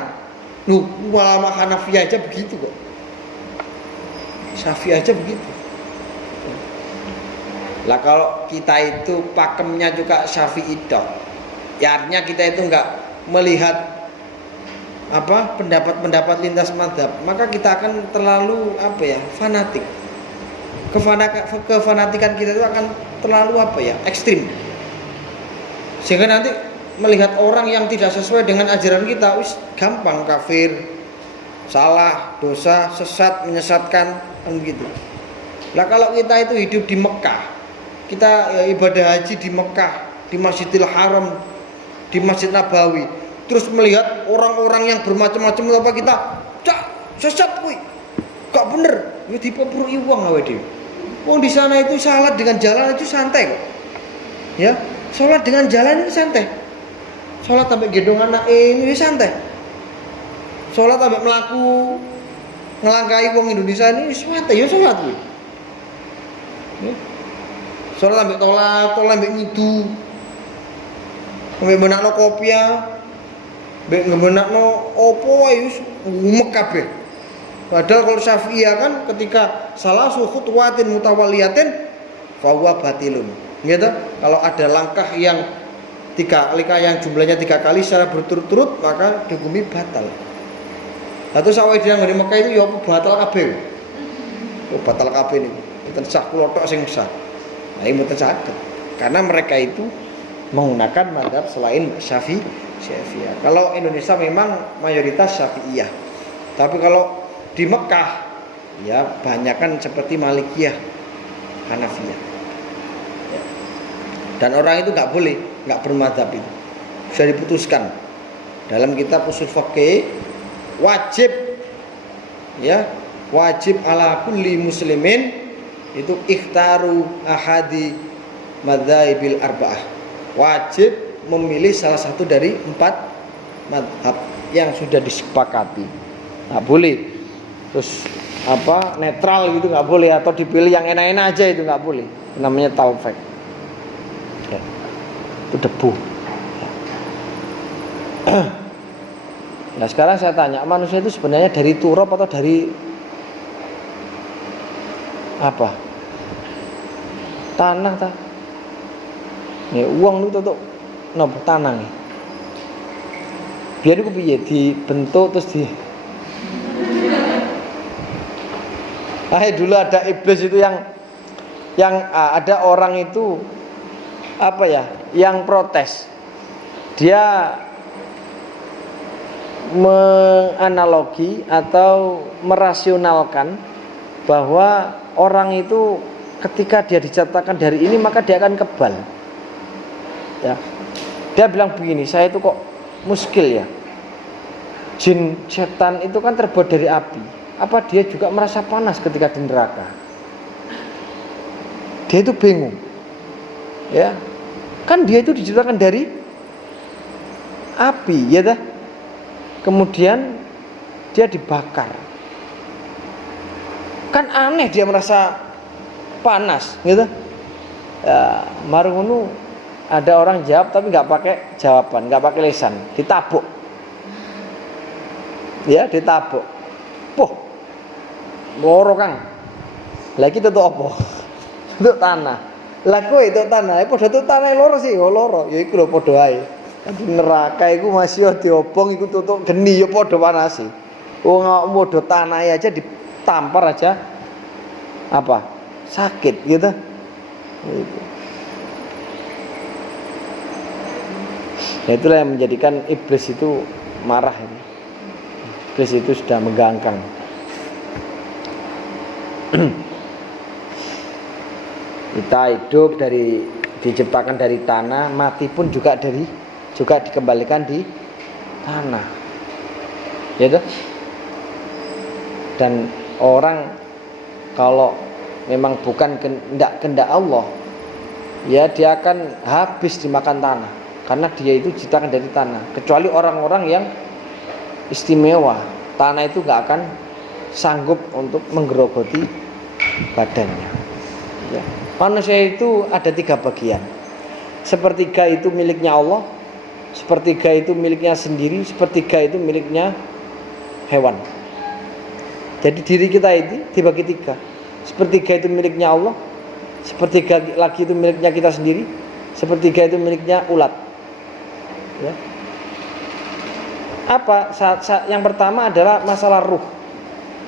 Loh, ulama Hanafiyah aja begitu kok. Syafi'i aja begitu. Lah kalau kita itu pakemnya juga Syafi'i dok. Ya artinya kita itu nggak melihat apa pendapat-pendapat lintas mazhab, maka kita akan terlalu apa ya fanatik. Kefanatikan kita itu akan terlalu apa ya ekstrim. Sehingga nanti melihat orang yang tidak sesuai dengan ajaran kita, wis gampang kafir, salah, dosa, sesat, menyesatkan, kan begitu. Lah kalau kita itu hidup di Mekah, kita ya, ibadah haji di Mekah, di Masjidil Haram, di Masjid Nabawi, terus melihat orang-orang yang bermacam-macam apa kita, cak sesat kuwi, gak bener, ya dipepurui wong awe dhewe. Wong di sana itu salat dengan jalan itu santai kok, ya, sholat dengan jalan itu santai. Sholat sampai gendong anak ini santai. Sholat sampai melaku ngelangkai wong Indonesia ini santai ya sholat kuwi. Sholat sampai tolak sampai ngidu. Sampai menakno kopiah. Mbek ngemenakno opo wae wis umek kabeh. Padahal kalau Syafi'iyah kan ketika salah khutwatin mutawaliyatin fa huwa batilun. Gitu. Kalau ada langkah yang 3 kali yang jumlahnya 3 kali secara berturut-turut maka dihukumi batal. Atau sawai dia ngene Mekah itu ya apa batal kabeh. Oh batal kabeh niku. Mboten sah kula tok sing sah. Nah, ini mboten saged. Karena mereka itu menggunakan mazhab selain Syafi'iyah. Kalau Indonesia memang mayoritas Syafi'iyah. Tapi kalau di Mekah ya banyakan seperti Malikiyah, Hanafiyah. Ya. Dan orang itu nggak bermadzhab itu. Sudah diputuskan dalam kitab usul fikih wajib ala kulli muslimin itu ikhtaru ahadi madzhabil arba'ah. Wajib memilih salah satu dari 4 mazhab yang sudah disepakati. Nggak boleh terus netral gitu, nggak boleh, atau dipilih yang enak-enak aja, itu nggak boleh. Namanya taufik. Ya. Itu debu. Nah sekarang saya tanya, manusia itu sebenarnya dari turab atau dari apa? Tanah tak? Nih uang itu tuh nopo tanah nih. Biar aku piye dibentuk terus di. Dulu ada iblis itu yang ada orang itu yang protes. Dia menganalogi atau merasionalkan bahwa orang itu ketika dia diciptakan dari ini maka dia akan kebal. Ya. Dia bilang begini, saya itu kok muskil ya. Jin setan itu kan terbuat dari api. Apa dia juga merasa panas ketika di neraka? Dia itu bingung. Ya. Kan dia itu diciptakan dari api, ya dah. Kemudian dia dibakar. Kan aneh dia merasa panas, gitu. Ya, marungu ada orang jawab tapi nggak pakai jawaban, nggak pakai lisan, ditabuk. Ya, ditabuk. Poh. Loro Kang. Lagi itu apa? Itu tanah. Lah kowe itu tanah, padha itu tanah loro sih, loro. Ya iku lho padha ae. Di neraka iku masih diobong iku tutuk geni ya padha panase. Wong padha tanah aja ditampar aja sakit gitu. Gitu. Ya itulah yang menjadikan iblis itu marah ini. Iblis itu sudah menggangkang. Kita hidup diciptakan dari tanah, mati pun juga dikembalikan di tanah. Ya toh? Dan orang kalau memang bukan kehendak Allah, ya dia akan habis dimakan tanah. Karena dia itu diciptakan dari tanah. Kecuali orang-orang yang istimewa, tanah itu nggak akan sanggup untuk menggerogoti badannya. Ya. Manusia itu ada 3 bagian. Sepertiga itu miliknya Allah, sepertiga itu miliknya sendiri, sepertiga itu miliknya hewan. Jadi diri kita itu dibagi 3. Sepertiga itu miliknya Allah, sepertiga lagi itu miliknya kita sendiri, sepertiga itu miliknya ulat. Ya. Yang pertama adalah masalah ruh.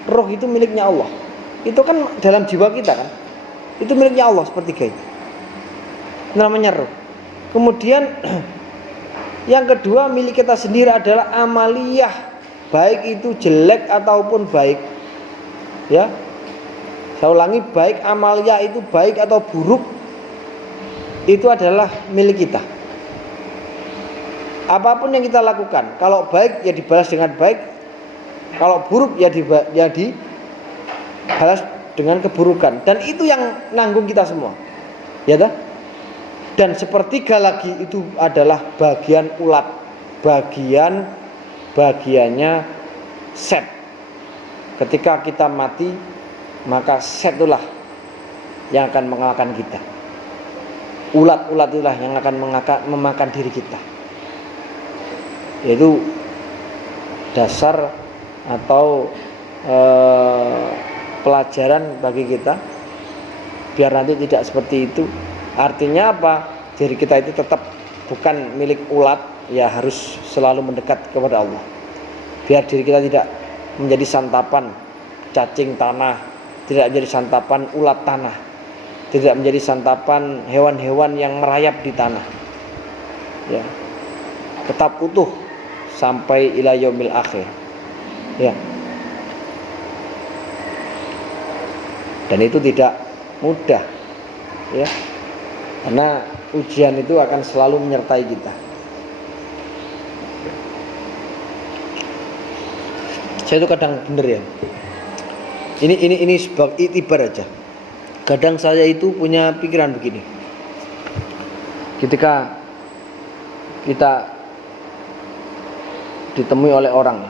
Ruh itu miliknya Allah. Itu kan dalam jiwa kita kan. Itu miliknya Allah sepertiga itu. Namanya ruh. Kemudian yang kedua milik kita sendiri adalah amaliyah, baik itu jelek ataupun baik. Ya. Saya ulangi, baik amaliyah itu baik atau buruk, itu adalah milik kita. Apapun yang kita lakukan, kalau baik ya dibalas dengan baik, kalau buruk ya dibalas dengan keburukan. Dan itu yang nanggung kita semua, ya dah. Dan sepertiga lagi itu adalah bagian ulat, bagiannya set. Ketika kita mati, maka set itulah yang akan mengalahkan kita. Ulat-ulat itulah yang akan memakan diri kita. Yaitu dasar atau pelajaran bagi kita biar nanti tidak seperti itu. Artinya apa? Diri kita itu tetap bukan milik ulat, ya harus selalu mendekat kepada Allah. Biar diri kita tidak menjadi santapan cacing tanah, tidak menjadi santapan ulat tanah, tidak menjadi santapan hewan-hewan yang merayap di tanah. Ya. Tetap utuh sampai ila yaumil akhir. Ya. Dan itu tidak mudah. Ya. Karena ujian itu akan selalu menyertai kita. Saya itu kadang bener ya. Ini sebab itibar aja. Kadang saya itu punya pikiran begini. Ketika kita ditemui oleh orang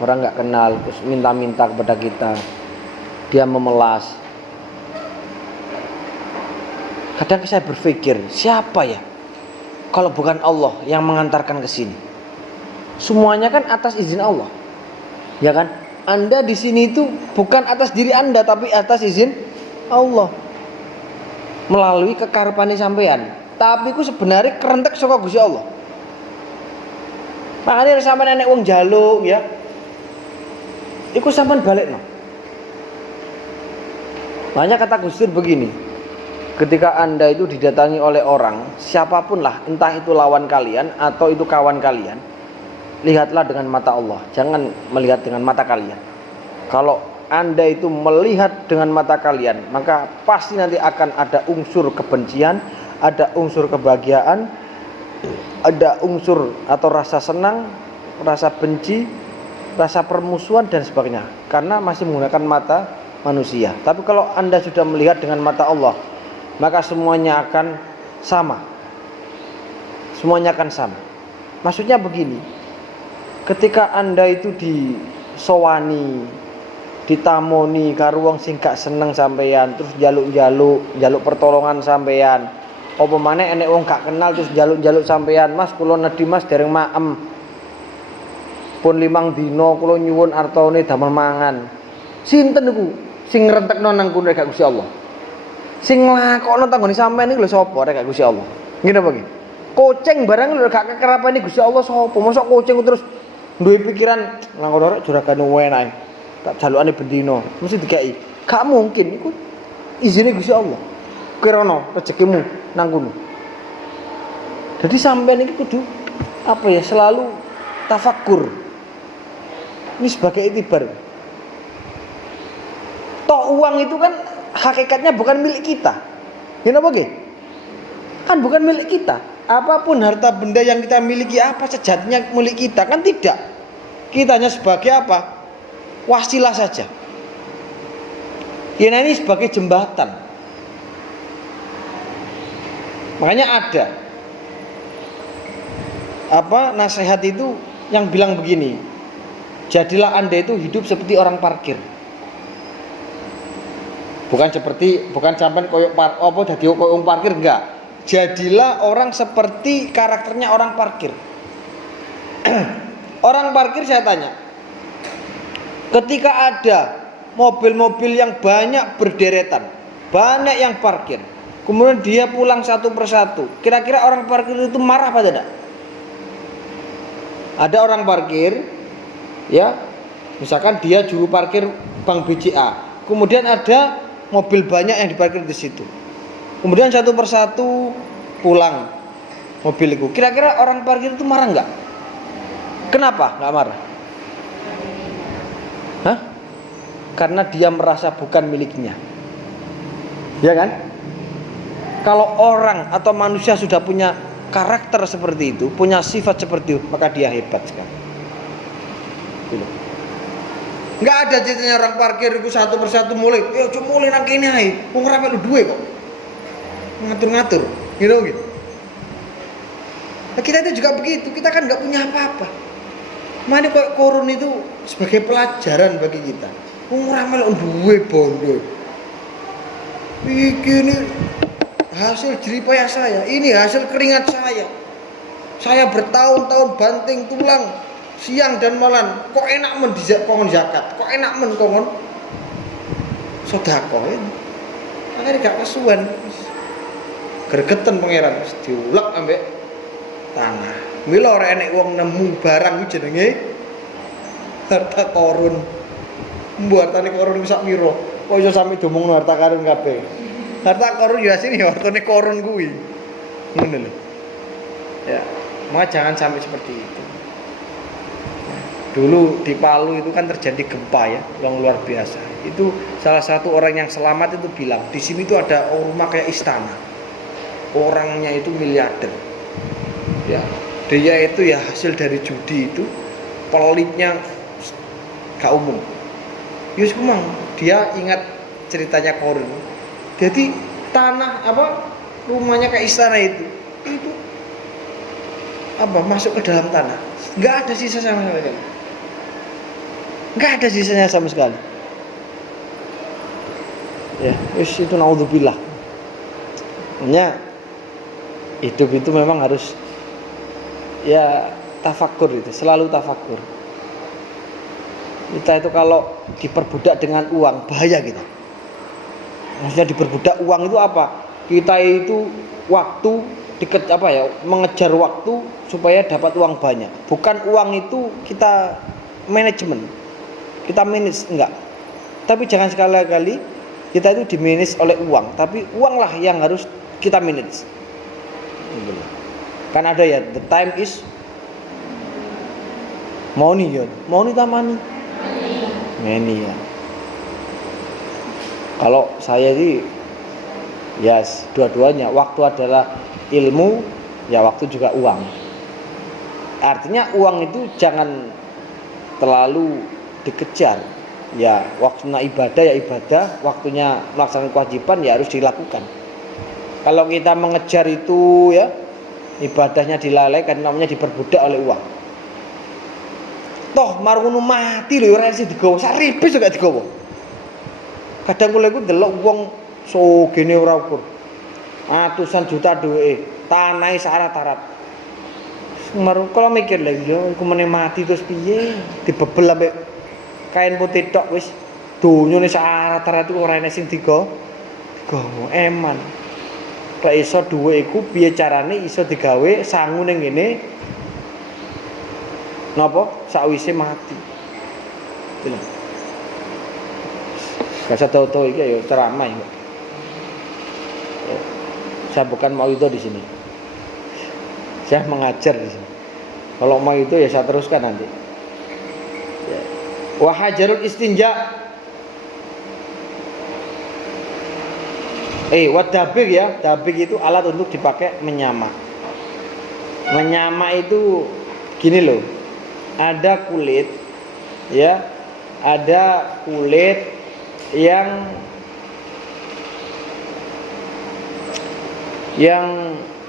nggak kenal, terus minta-minta kepada kita, dia memelas. Kadang saya berpikir, siapa ya kalau bukan Allah yang mengantarkan ke sini? Semuanya kan atas izin Allah. Ya kan? Anda di sini itu bukan atas diri Anda, tapi atas izin Allah. Melalui kekarepane sampean. Tapi ku sebenarnya kerentek saka Gusti Allah. Makanya sampean nek wong njaluk ya. Iku sampean balekno. Makanya kata Gus Dur begini. Ketika Anda itu didatangi oleh orang, siapapun lah, entah itu lawan kalian atau itu kawan kalian, lihatlah dengan mata Allah, jangan melihat dengan mata kalian. Kalau Anda itu melihat dengan mata kalian, maka pasti nanti akan ada unsur kebencian, ada unsur kebahagiaan, ada unsur atau rasa senang, rasa benci, rasa permusuhan dan sebagainya. Karena masih menggunakan mata manusia. Tapi kalau Anda sudah melihat dengan mata Allah, maka semuanya akan sama. Semuanya akan sama. Maksudnya begini, ketika Anda itu disowani, ditamoni karo wong sing gak seneng sampeyan, terus jaluk pertolongan sampeyan. Apa maneh enek wong gak kenal terus jaluk sampeyan, "Mas, kula nedhi Mas dereng maem. Pun 5 dina kula nyuwun artane damel mangan." Sinten niku sing ngrentekno nang kono gak Gusti Allah? Sing nglakokno tanggone sampeyan niku lho sapa rek gak Gusti Allah? Ngene apa iki? Kucing barang lho gak kekerapane Gusti Allah sapa? Mosok kucing terus duwe pikiran nang kono rek juragane enake. Tak jalukane bendina, mesti dikai. Gak mungkin iku izine Gusti Allah. Kirana rezekimu nang kono. Jadi sampeyan iki kudu apa ya, selalu tafakur. Ini sebagai itibar. Toh uang itu kan hakikatnya bukan milik kita. Kenapa nggih? Kan bukan milik kita. Apapun harta benda yang kita miliki, apa sejatinya milik kita? Kan tidak. Kita hanya sebagai apa? Wasilah saja. Ini sebagai jembatan. Makanya ada nasihat itu yang bilang begini, jadilah Anda itu hidup seperti orang parkir. Bukan sampean koyo dadi koyo parkir, enggak. Jadilah orang seperti karakternya orang parkir. Orang parkir, saya tanya, ketika ada mobil-mobil yang banyak berderetan, banyak yang parkir, kemudian dia pulang satu persatu, kira-kira orang parkir itu marah apa tidak? Ada orang parkir, ya, misalkan dia juru parkir Bank BCA, kemudian ada mobil banyak yang diparkir di situ, kemudian satu persatu pulang mobil itu, kira-kira orang parkir itu marah nggak? Kenapa nggak marah? Hah? Karena dia merasa bukan miliknya, ya kan? Kalau orang atau manusia sudah punya karakter seperti itu, punya sifat seperti itu, maka dia hebat sekali. Nggak ada ceritanya orang parkir itu satu persatu mulai, ya cuma mulai nang kene ae, wong ora melu duwe kok. Ngatur-ngatur, gitu. Nah, kita itu juga begitu, kita kan nggak punya apa-apa. Mana kok korun itu sebagai pelajaran bagi kita. Wong ora melu duwe bondo. Ini hasil jeripaya saya, ini hasil keringat saya. Saya bertahun-tahun banting tulang, siang dan malam. Kok enak men kongon zakat, kok enak men kongon sedekah. Makanya gak kesuwen. Gregeten pangeran diulek ambek tanah. Mila ora enek wong nemu barang ku jenenge harta karun. Hartane karun ku sak pira? Kok iso sampe diomongno harta karun kabeh. Harta karun ya asine hartane karun kuwi. Ngono lho. Ya, maka jangan sampai seperti itu. Dulu di Palu itu kan terjadi gempa ya, yang luar biasa. Itu salah satu orang yang selamat itu bilang, di sini tuh ada rumah kayak istana. Orangnya itu miliarder. Ya, dia itu ya hasil dari judi itu, pelitnya gak umum. Yus kumang, dia ingat ceritanya Korun. Jadi tanah apa rumahnya kayak istana itu apa masuk ke dalam tanah, nggak ada sisa sama sekali, nggak ada sisanya sama sekali. Ya, itu naudzubillah. Makanya hidup itu memang harus ya tafakur itu, selalu tafakur. Kita itu kalau diperbudak dengan uang bahaya gitu. Maksudnya diperbudak uang itu apa? Kita itu waktu mengejar waktu supaya dapat uang banyak. Bukan uang itu kita manajemen, kita manage enggak. Tapi jangan sekali-kali kita itu dimanage oleh uang, tapi uanglah yang harus kita manage. Kan ada ya, the time is money ya. Money tak money ya. Kalau saya sih ya dua-duanya, waktu adalah ilmu, ya waktu juga uang. Artinya uang itu jangan terlalu dikejar. Ya waktunya ibadah ya ibadah, waktunya melaksanakan kewajiban ya harus dilakukan. Kalau kita mengejar itu ya ibadahnya dilalaikan, namanya diperbudak oleh uang. Toh marunu mati lho ora sing digowo, sak ribis juga digowo. Kadang kula iku ndelok wong sogene ora ukur. Atusan juta duweke, tanahe syarat-syarat. Maru kalau mikir lagi yo iku meneh mati terus piye? Dibebel ambek kain putih tok wis donyane syarat-syarat iku ora enek sing digowo eman. Ra iso duwe iku piye carane iso digawe sangu ning ngene napa sakwise mati. Gitu. Gak tahu iki ya ceramah ya. Saya bukan mau itu di sini. Saya mengajar di sini. Kalau mau itu ya saya teruskan nanti. Wa hajarul istinja. Wadabik ya. Dabik itu alat untuk dipakai menyamak. Menyamak itu gini loh. Ada kulit ya. Ada kulit yang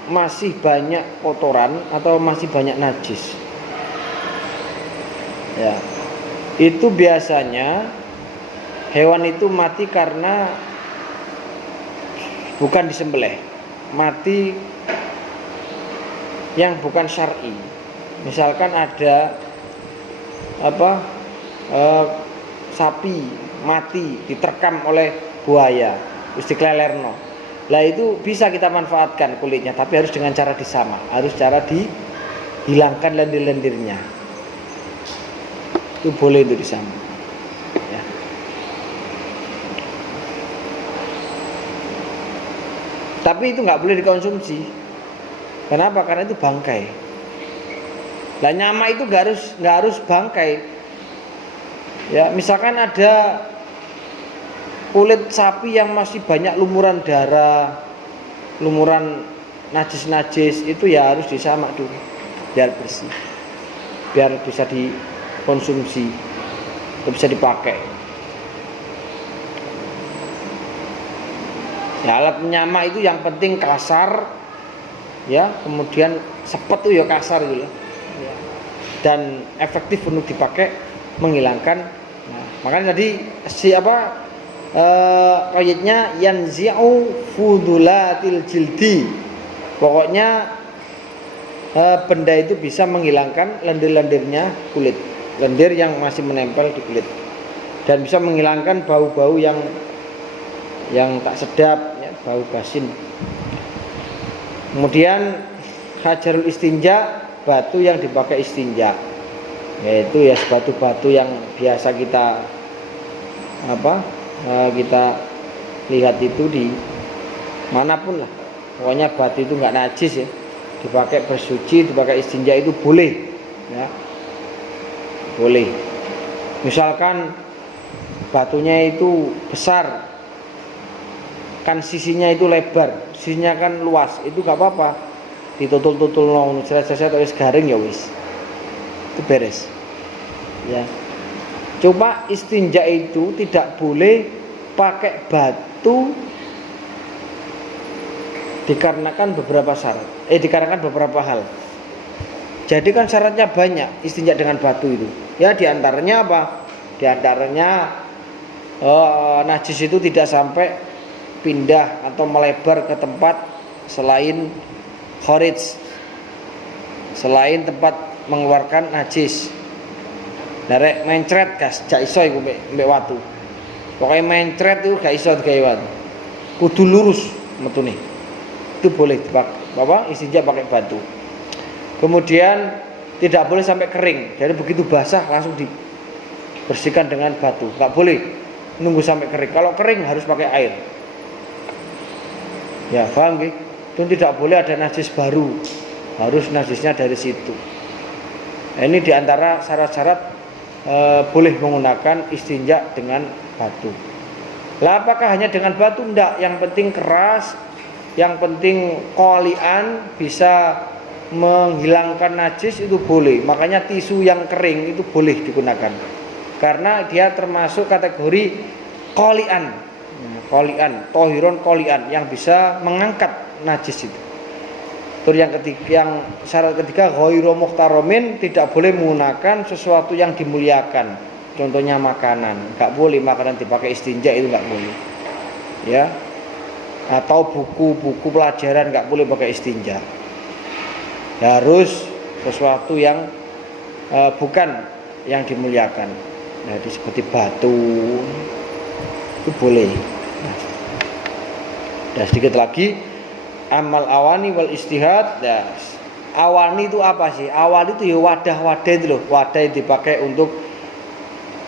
masih banyak kotoran atau masih banyak najis. Ya. Itu biasanya hewan itu mati karena bukan disembelih, mati yang bukan syar'i. Misalkan ada sapi mati diterkam oleh buaya, terus diklelerno. Lah itu bisa kita manfaatkan kulitnya, tapi harus dengan cara disamak, harus cara dihilangkan lendir-lendirnya. Itu boleh itu disamak. Ya. Tapi itu nggak boleh dikonsumsi. Kenapa? Karena itu bangkai. Lah nyama itu nggak harus bangkai. Ya, misalkan ada kulit sapi yang masih banyak lumuran darah, lumuran najis-najis, itu ya harus disamak dulu biar bersih, biar bisa dikonsumsi, bisa dipakai. Ya, alat menyamak itu yang penting kasar, ya, kemudian sepet tuh ya kasar gitu, ya. Dan efektif untuk dipakai menghilangkan. Nah, makanya tadi qaidnya yanzi'u fudulatil jildi. Pokoknya benda itu bisa menghilangkan lendir-lendirnya kulit, lendir yang masih menempel di kulit, dan bisa menghilangkan bau-bau yang tak sedap, ya, bau basin. Kemudian hajarul istinja, batu yang dipakai istinja, yaitu ya batu-batu yang biasa kita kita lihat itu di manapun lah, pokoknya batu itu nggak najis ya, dipakai bersuci, dipakai istinja itu boleh ya, boleh. Misalkan batunya itu besar, kan sisinya itu lebar, sisinya kan luas, itu gak apa-apa, ditutul-tutul nong, selesai terus garing ya wis, itu beres ya. Cuma istinja itu tidak boleh pakai batu dikarenakan beberapa syarat, dikarenakan beberapa hal. Jadi kan syaratnya banyak istinja dengan batu itu ya, diantaranya apa, diantaranya najis itu tidak sampai pindah atau melebar ke tempat selain kharij, selain tempat mengeluarkan najis. Darek mencret gas gak iso iku mbek watu. Pokoke mencret itu gak iso digawe watu. Kudu lurus metune. Itu boleh dipakai istinja pakai batu. Kemudian tidak boleh sampai kering. Jadi begitu basah langsung dibersihkan dengan batu. Gak boleh nunggu sampai kering. Kalau kering harus pakai air. Ya, paham nggih? Itu tidak boleh ada najis baru. Harus najisnya dari situ. Nah, ini diantara syarat-syarat boleh menggunakan istinja dengan batu. Lah apakah hanya dengan batu? Enggak, yang penting keras, yang penting kolian bisa menghilangkan najis itu boleh. Makanya tisu yang kering itu boleh digunakan, karena dia termasuk kategori kolian, tohiron kolian, yang bisa mengangkat najis itu. Terus yang syarat ketiga, ghairu muhtaromin, tidak boleh menggunakan sesuatu yang dimuliakan. Contohnya makanan, nggak boleh makanan dipakai istinja, itu nggak boleh. Ya, atau buku-buku pelajaran nggak boleh pakai istinja. Harus sesuatu yang bukan yang dimuliakan. Nah, seperti batu itu boleh. Dan sedikit lagi. Amal awani wal istihad. Ya, awani itu apa sih? Awani itu ya wadah-wadah itu loh, wadah yang dipakai untuk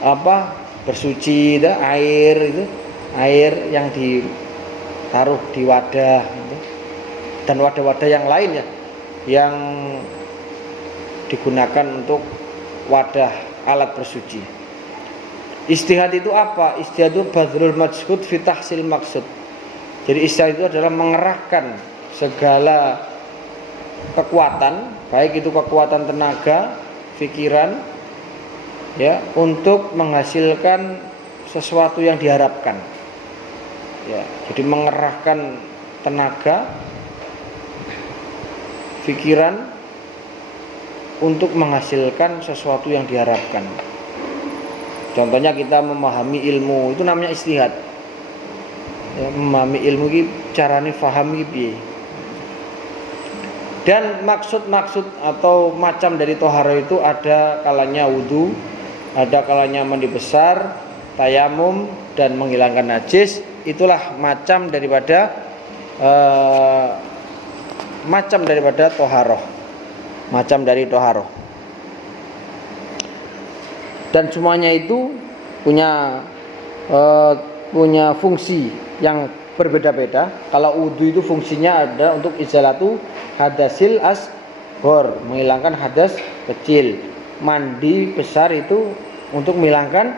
apa? Bersuci, air itu, air yang ditaruh di wadah gitu. Dan wadah-wadah yang lain ya, yang digunakan untuk wadah alat bersuci. Istihad itu apa? Istihad itu badrul majhud fi tahsil maksud. Jadi istihad itu adalah mengerahkan segala kekuatan, baik itu kekuatan tenaga, pikiran, ya, untuk menghasilkan sesuatu yang diharapkan. Ya, jadi mengerahkan tenaga, pikiran untuk menghasilkan sesuatu yang diharapkan. Contohnya kita memahami ilmu, itu namanya istihad. Ya, memahami ilmu ini carane paham iki piye. Dan maksud-maksud atau macam dari toharo itu ada kalanya wudu, ada kalanya mandi besar, tayamum, dan menghilangkan najis. Itulah macam daripada toharoh, macam dari toharoh. Dan semuanya itu punya fungsi yang berbeda-beda. Kalau wudu itu fungsinya ada untuk izalatu hadasil asghor, menghilangkan hadas kecil. Mandi besar itu untuk menghilangkan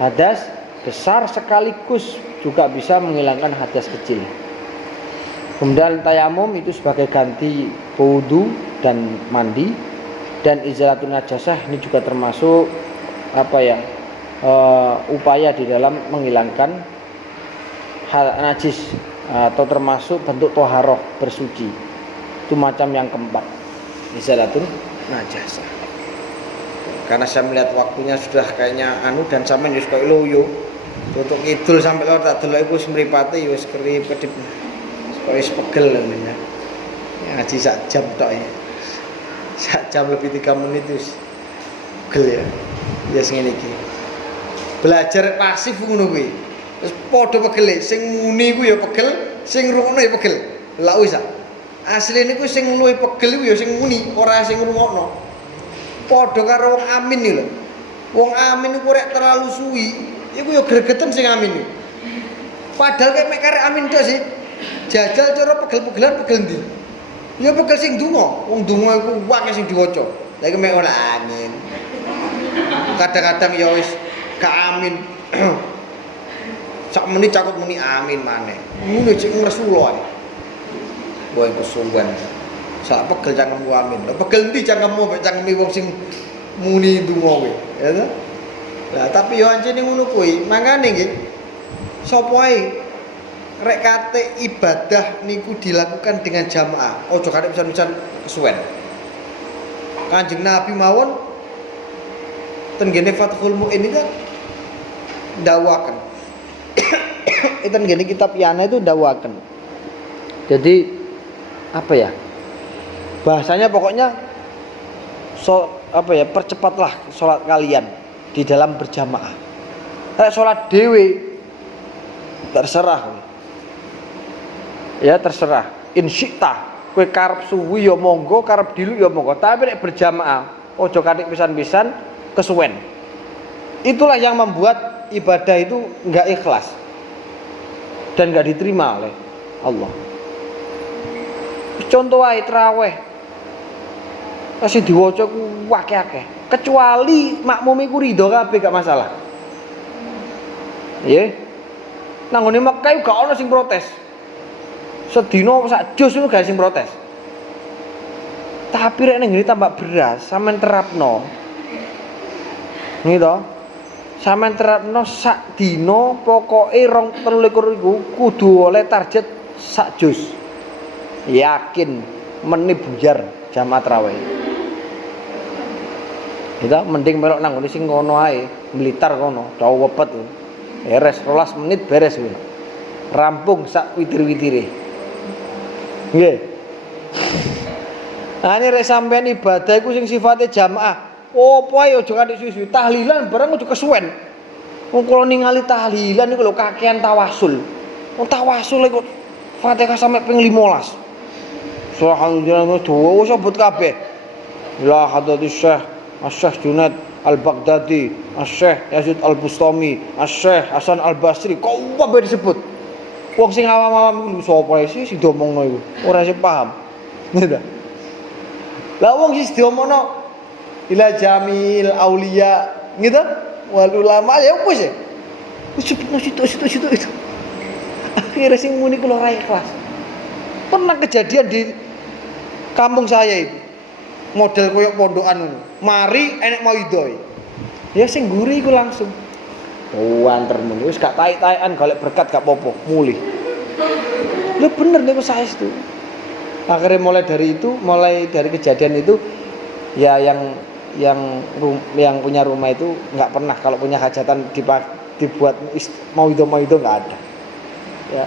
hadas besar, sekaligus juga bisa menghilangkan hadas kecil. Kemudian tayamum itu sebagai ganti wudu dan mandi. Dan izalatun najasah ini juga termasuk upaya di dalam menghilangkan najis, atau termasuk bentuk toharoh, bersuci. Itu macam yang keempat, izalatun najasah. Karena saya melihat waktunya sudah kayaknya dan sampean wis koyo loyo. Untuk kidul sampai lor tak delok iku wis mripate ya wis keripet. Koyo wis pegel namanya. Ya ngaji sak jam tok ya. Sak jam lebih 3 menit wis pegel ya. Ya sing ngene iki. Belajar pasif ngono kuwi. Wis padha pegel, sing muni ku ya pegel, sing ngrungokno ya pegel. Lah wis Asli niku sing luwih pegel iku ya sing muni, ora sing ngrungokno. Padha karo wong amin iki lho. Wong amin iku rek terlalu suwi, iku ya gregeten sing amin iki. Padahal kayak mek karek amin tok sih. Jajal cara pegel-pegelan pegel ndi? Ya pegel sing donga. Wong donga iku wae sing diwaca. Lah iku mek ora amin. Kadang-kadang ya wis gak amin. Sak menit cakut muni amin maneh. Ngono cek ngresula ae. Wae kesuwen. Sak pegel cangkemmu amin. Lah pegel ndi cangkemmu mek cangkeme wong sing muni donga kowe, ya ta? Lah tapi yo ancene ngono kuwi, mangane nggih. Sapa ae rek kate ibadah niku dilakukan dengan jamaah. Ojo kate pisan-pisan kesuwen. Kanjeng Nabi mawon ten gene Fathul Muin itu dawaken. Itu gene kitab Yana itu dawaken. Jadi apa ya? Bahasanya pokoknya percepatlah sholat kalian di dalam berjamaah. Kayak sholat dewe terserah. Ya terserah. Insyita, kowe karep suwi ya monggo, karep dilu ya monggo. Tapi nek berjamaah, ojo katik pisan-pisan kesuwen. Itulah yang membuat ibadah itu enggak ikhlas dan enggak diterima oleh Allah. Contoh wae traweh. Kasih diwaca ku akeh-akeh. Kecuali makmum iku rido kabeh gak masalah. Nggih. Nang ngene Mekah gak ono sing protes. Sedina sak jus ngono gak sing protes. Tapi rek ning ngene tambah beras, sampean terapno. Nggih to? Sampean terapno sak dina pokoke 23 iku kudu oleh target sak jus. Yakin menib bujar jamaah tarawih. Kita mending melok nang ngene sing ngono ae, Blitar kono, dawa wepet. Beres 12 menit beres kuwi. Rampung sak witir-witire. Nggih. Nah, ini rek sampean ibadah iku sing sifate jamaah. Opo ae aja kanthi suwi-suwi. Tahlilan bareng aja kesuwen. Wong kula ningali tahlilan niku lho kakean tawasul. Wong tawasul iku Fatihah sampai ping 15. Alhamdulillah tuwa wis sebut kabeh. La hadratus Syekh Asy-Syaikh Junaid Al-Baghdadi, Asy-Syaikh Yazid Al-Bustami, Asy-Syaikh Hasan Al-Basri, kabeh disebut. Wong sing awam-awam iku sapa sih sing diomongno iku? Ora sing paham. Ngono. Lah wong sing diomongno ila jamil auliya, gitu? Wal ulama ya wis. Wis situ itu. Akhirnya sing muni kula ora ikhlas. Pernah kejadian di kampung saya itu. Model koyok pondokan ngono. Mari enek mauidoi. Ya sing nguri iku langsung. Oh, antermu wis gak taek-taekan golek berkat gak apa-apa, mulih. Lho bener nek saya itu. Akhirnya mulai dari kejadian itu ya yang punya rumah itu nggak pernah kalau punya hajatan dibuat mauido nggak ada. Ya.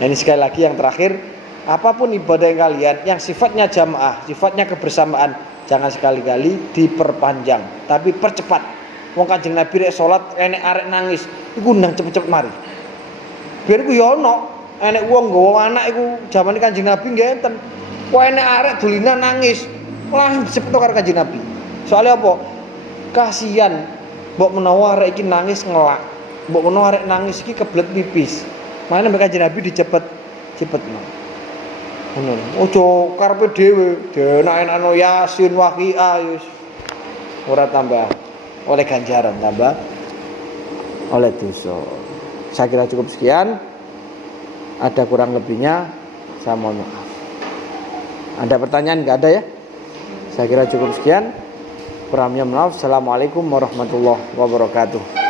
Nah, ini sekali lagi yang terakhir, apapun ibadah yang kalian yang sifatnya jamaah, sifatnya kebersamaan, jangan sekali-kali diperpanjang, tapi percepat. Wong Kanjeng Nabi rek salat enek arek nangis, iku ndang cepet-cepet mari. Biar iku ya ono, enek wong nggawa anak iku jamane Kanjeng Nabi nggih enten. Kok enek arek dulinan nangis, langsung cepet karo Kanjeng Nabi. Soalnya apa? Kasihan mbok menawa arek iki nangis ngelak. Mbok menawa arek nangis iki kebelet pipis. Makane Kanjeng Nabi dicepet-cepetno. Ngono. Ojo karepe dhewe, enak-enakno Yasin Waqiah wis. Ora tambah oleh ganjaran, tambah oleh dosa. Saya kira cukup sekian. Ada kurang lebihnya saya mohon maaf. Ada pertanyaan enggak ada ya? Saya kira cukup sekian. Kurangnya maaf. Assalamualaikum warahmatullahi wabarakatuh.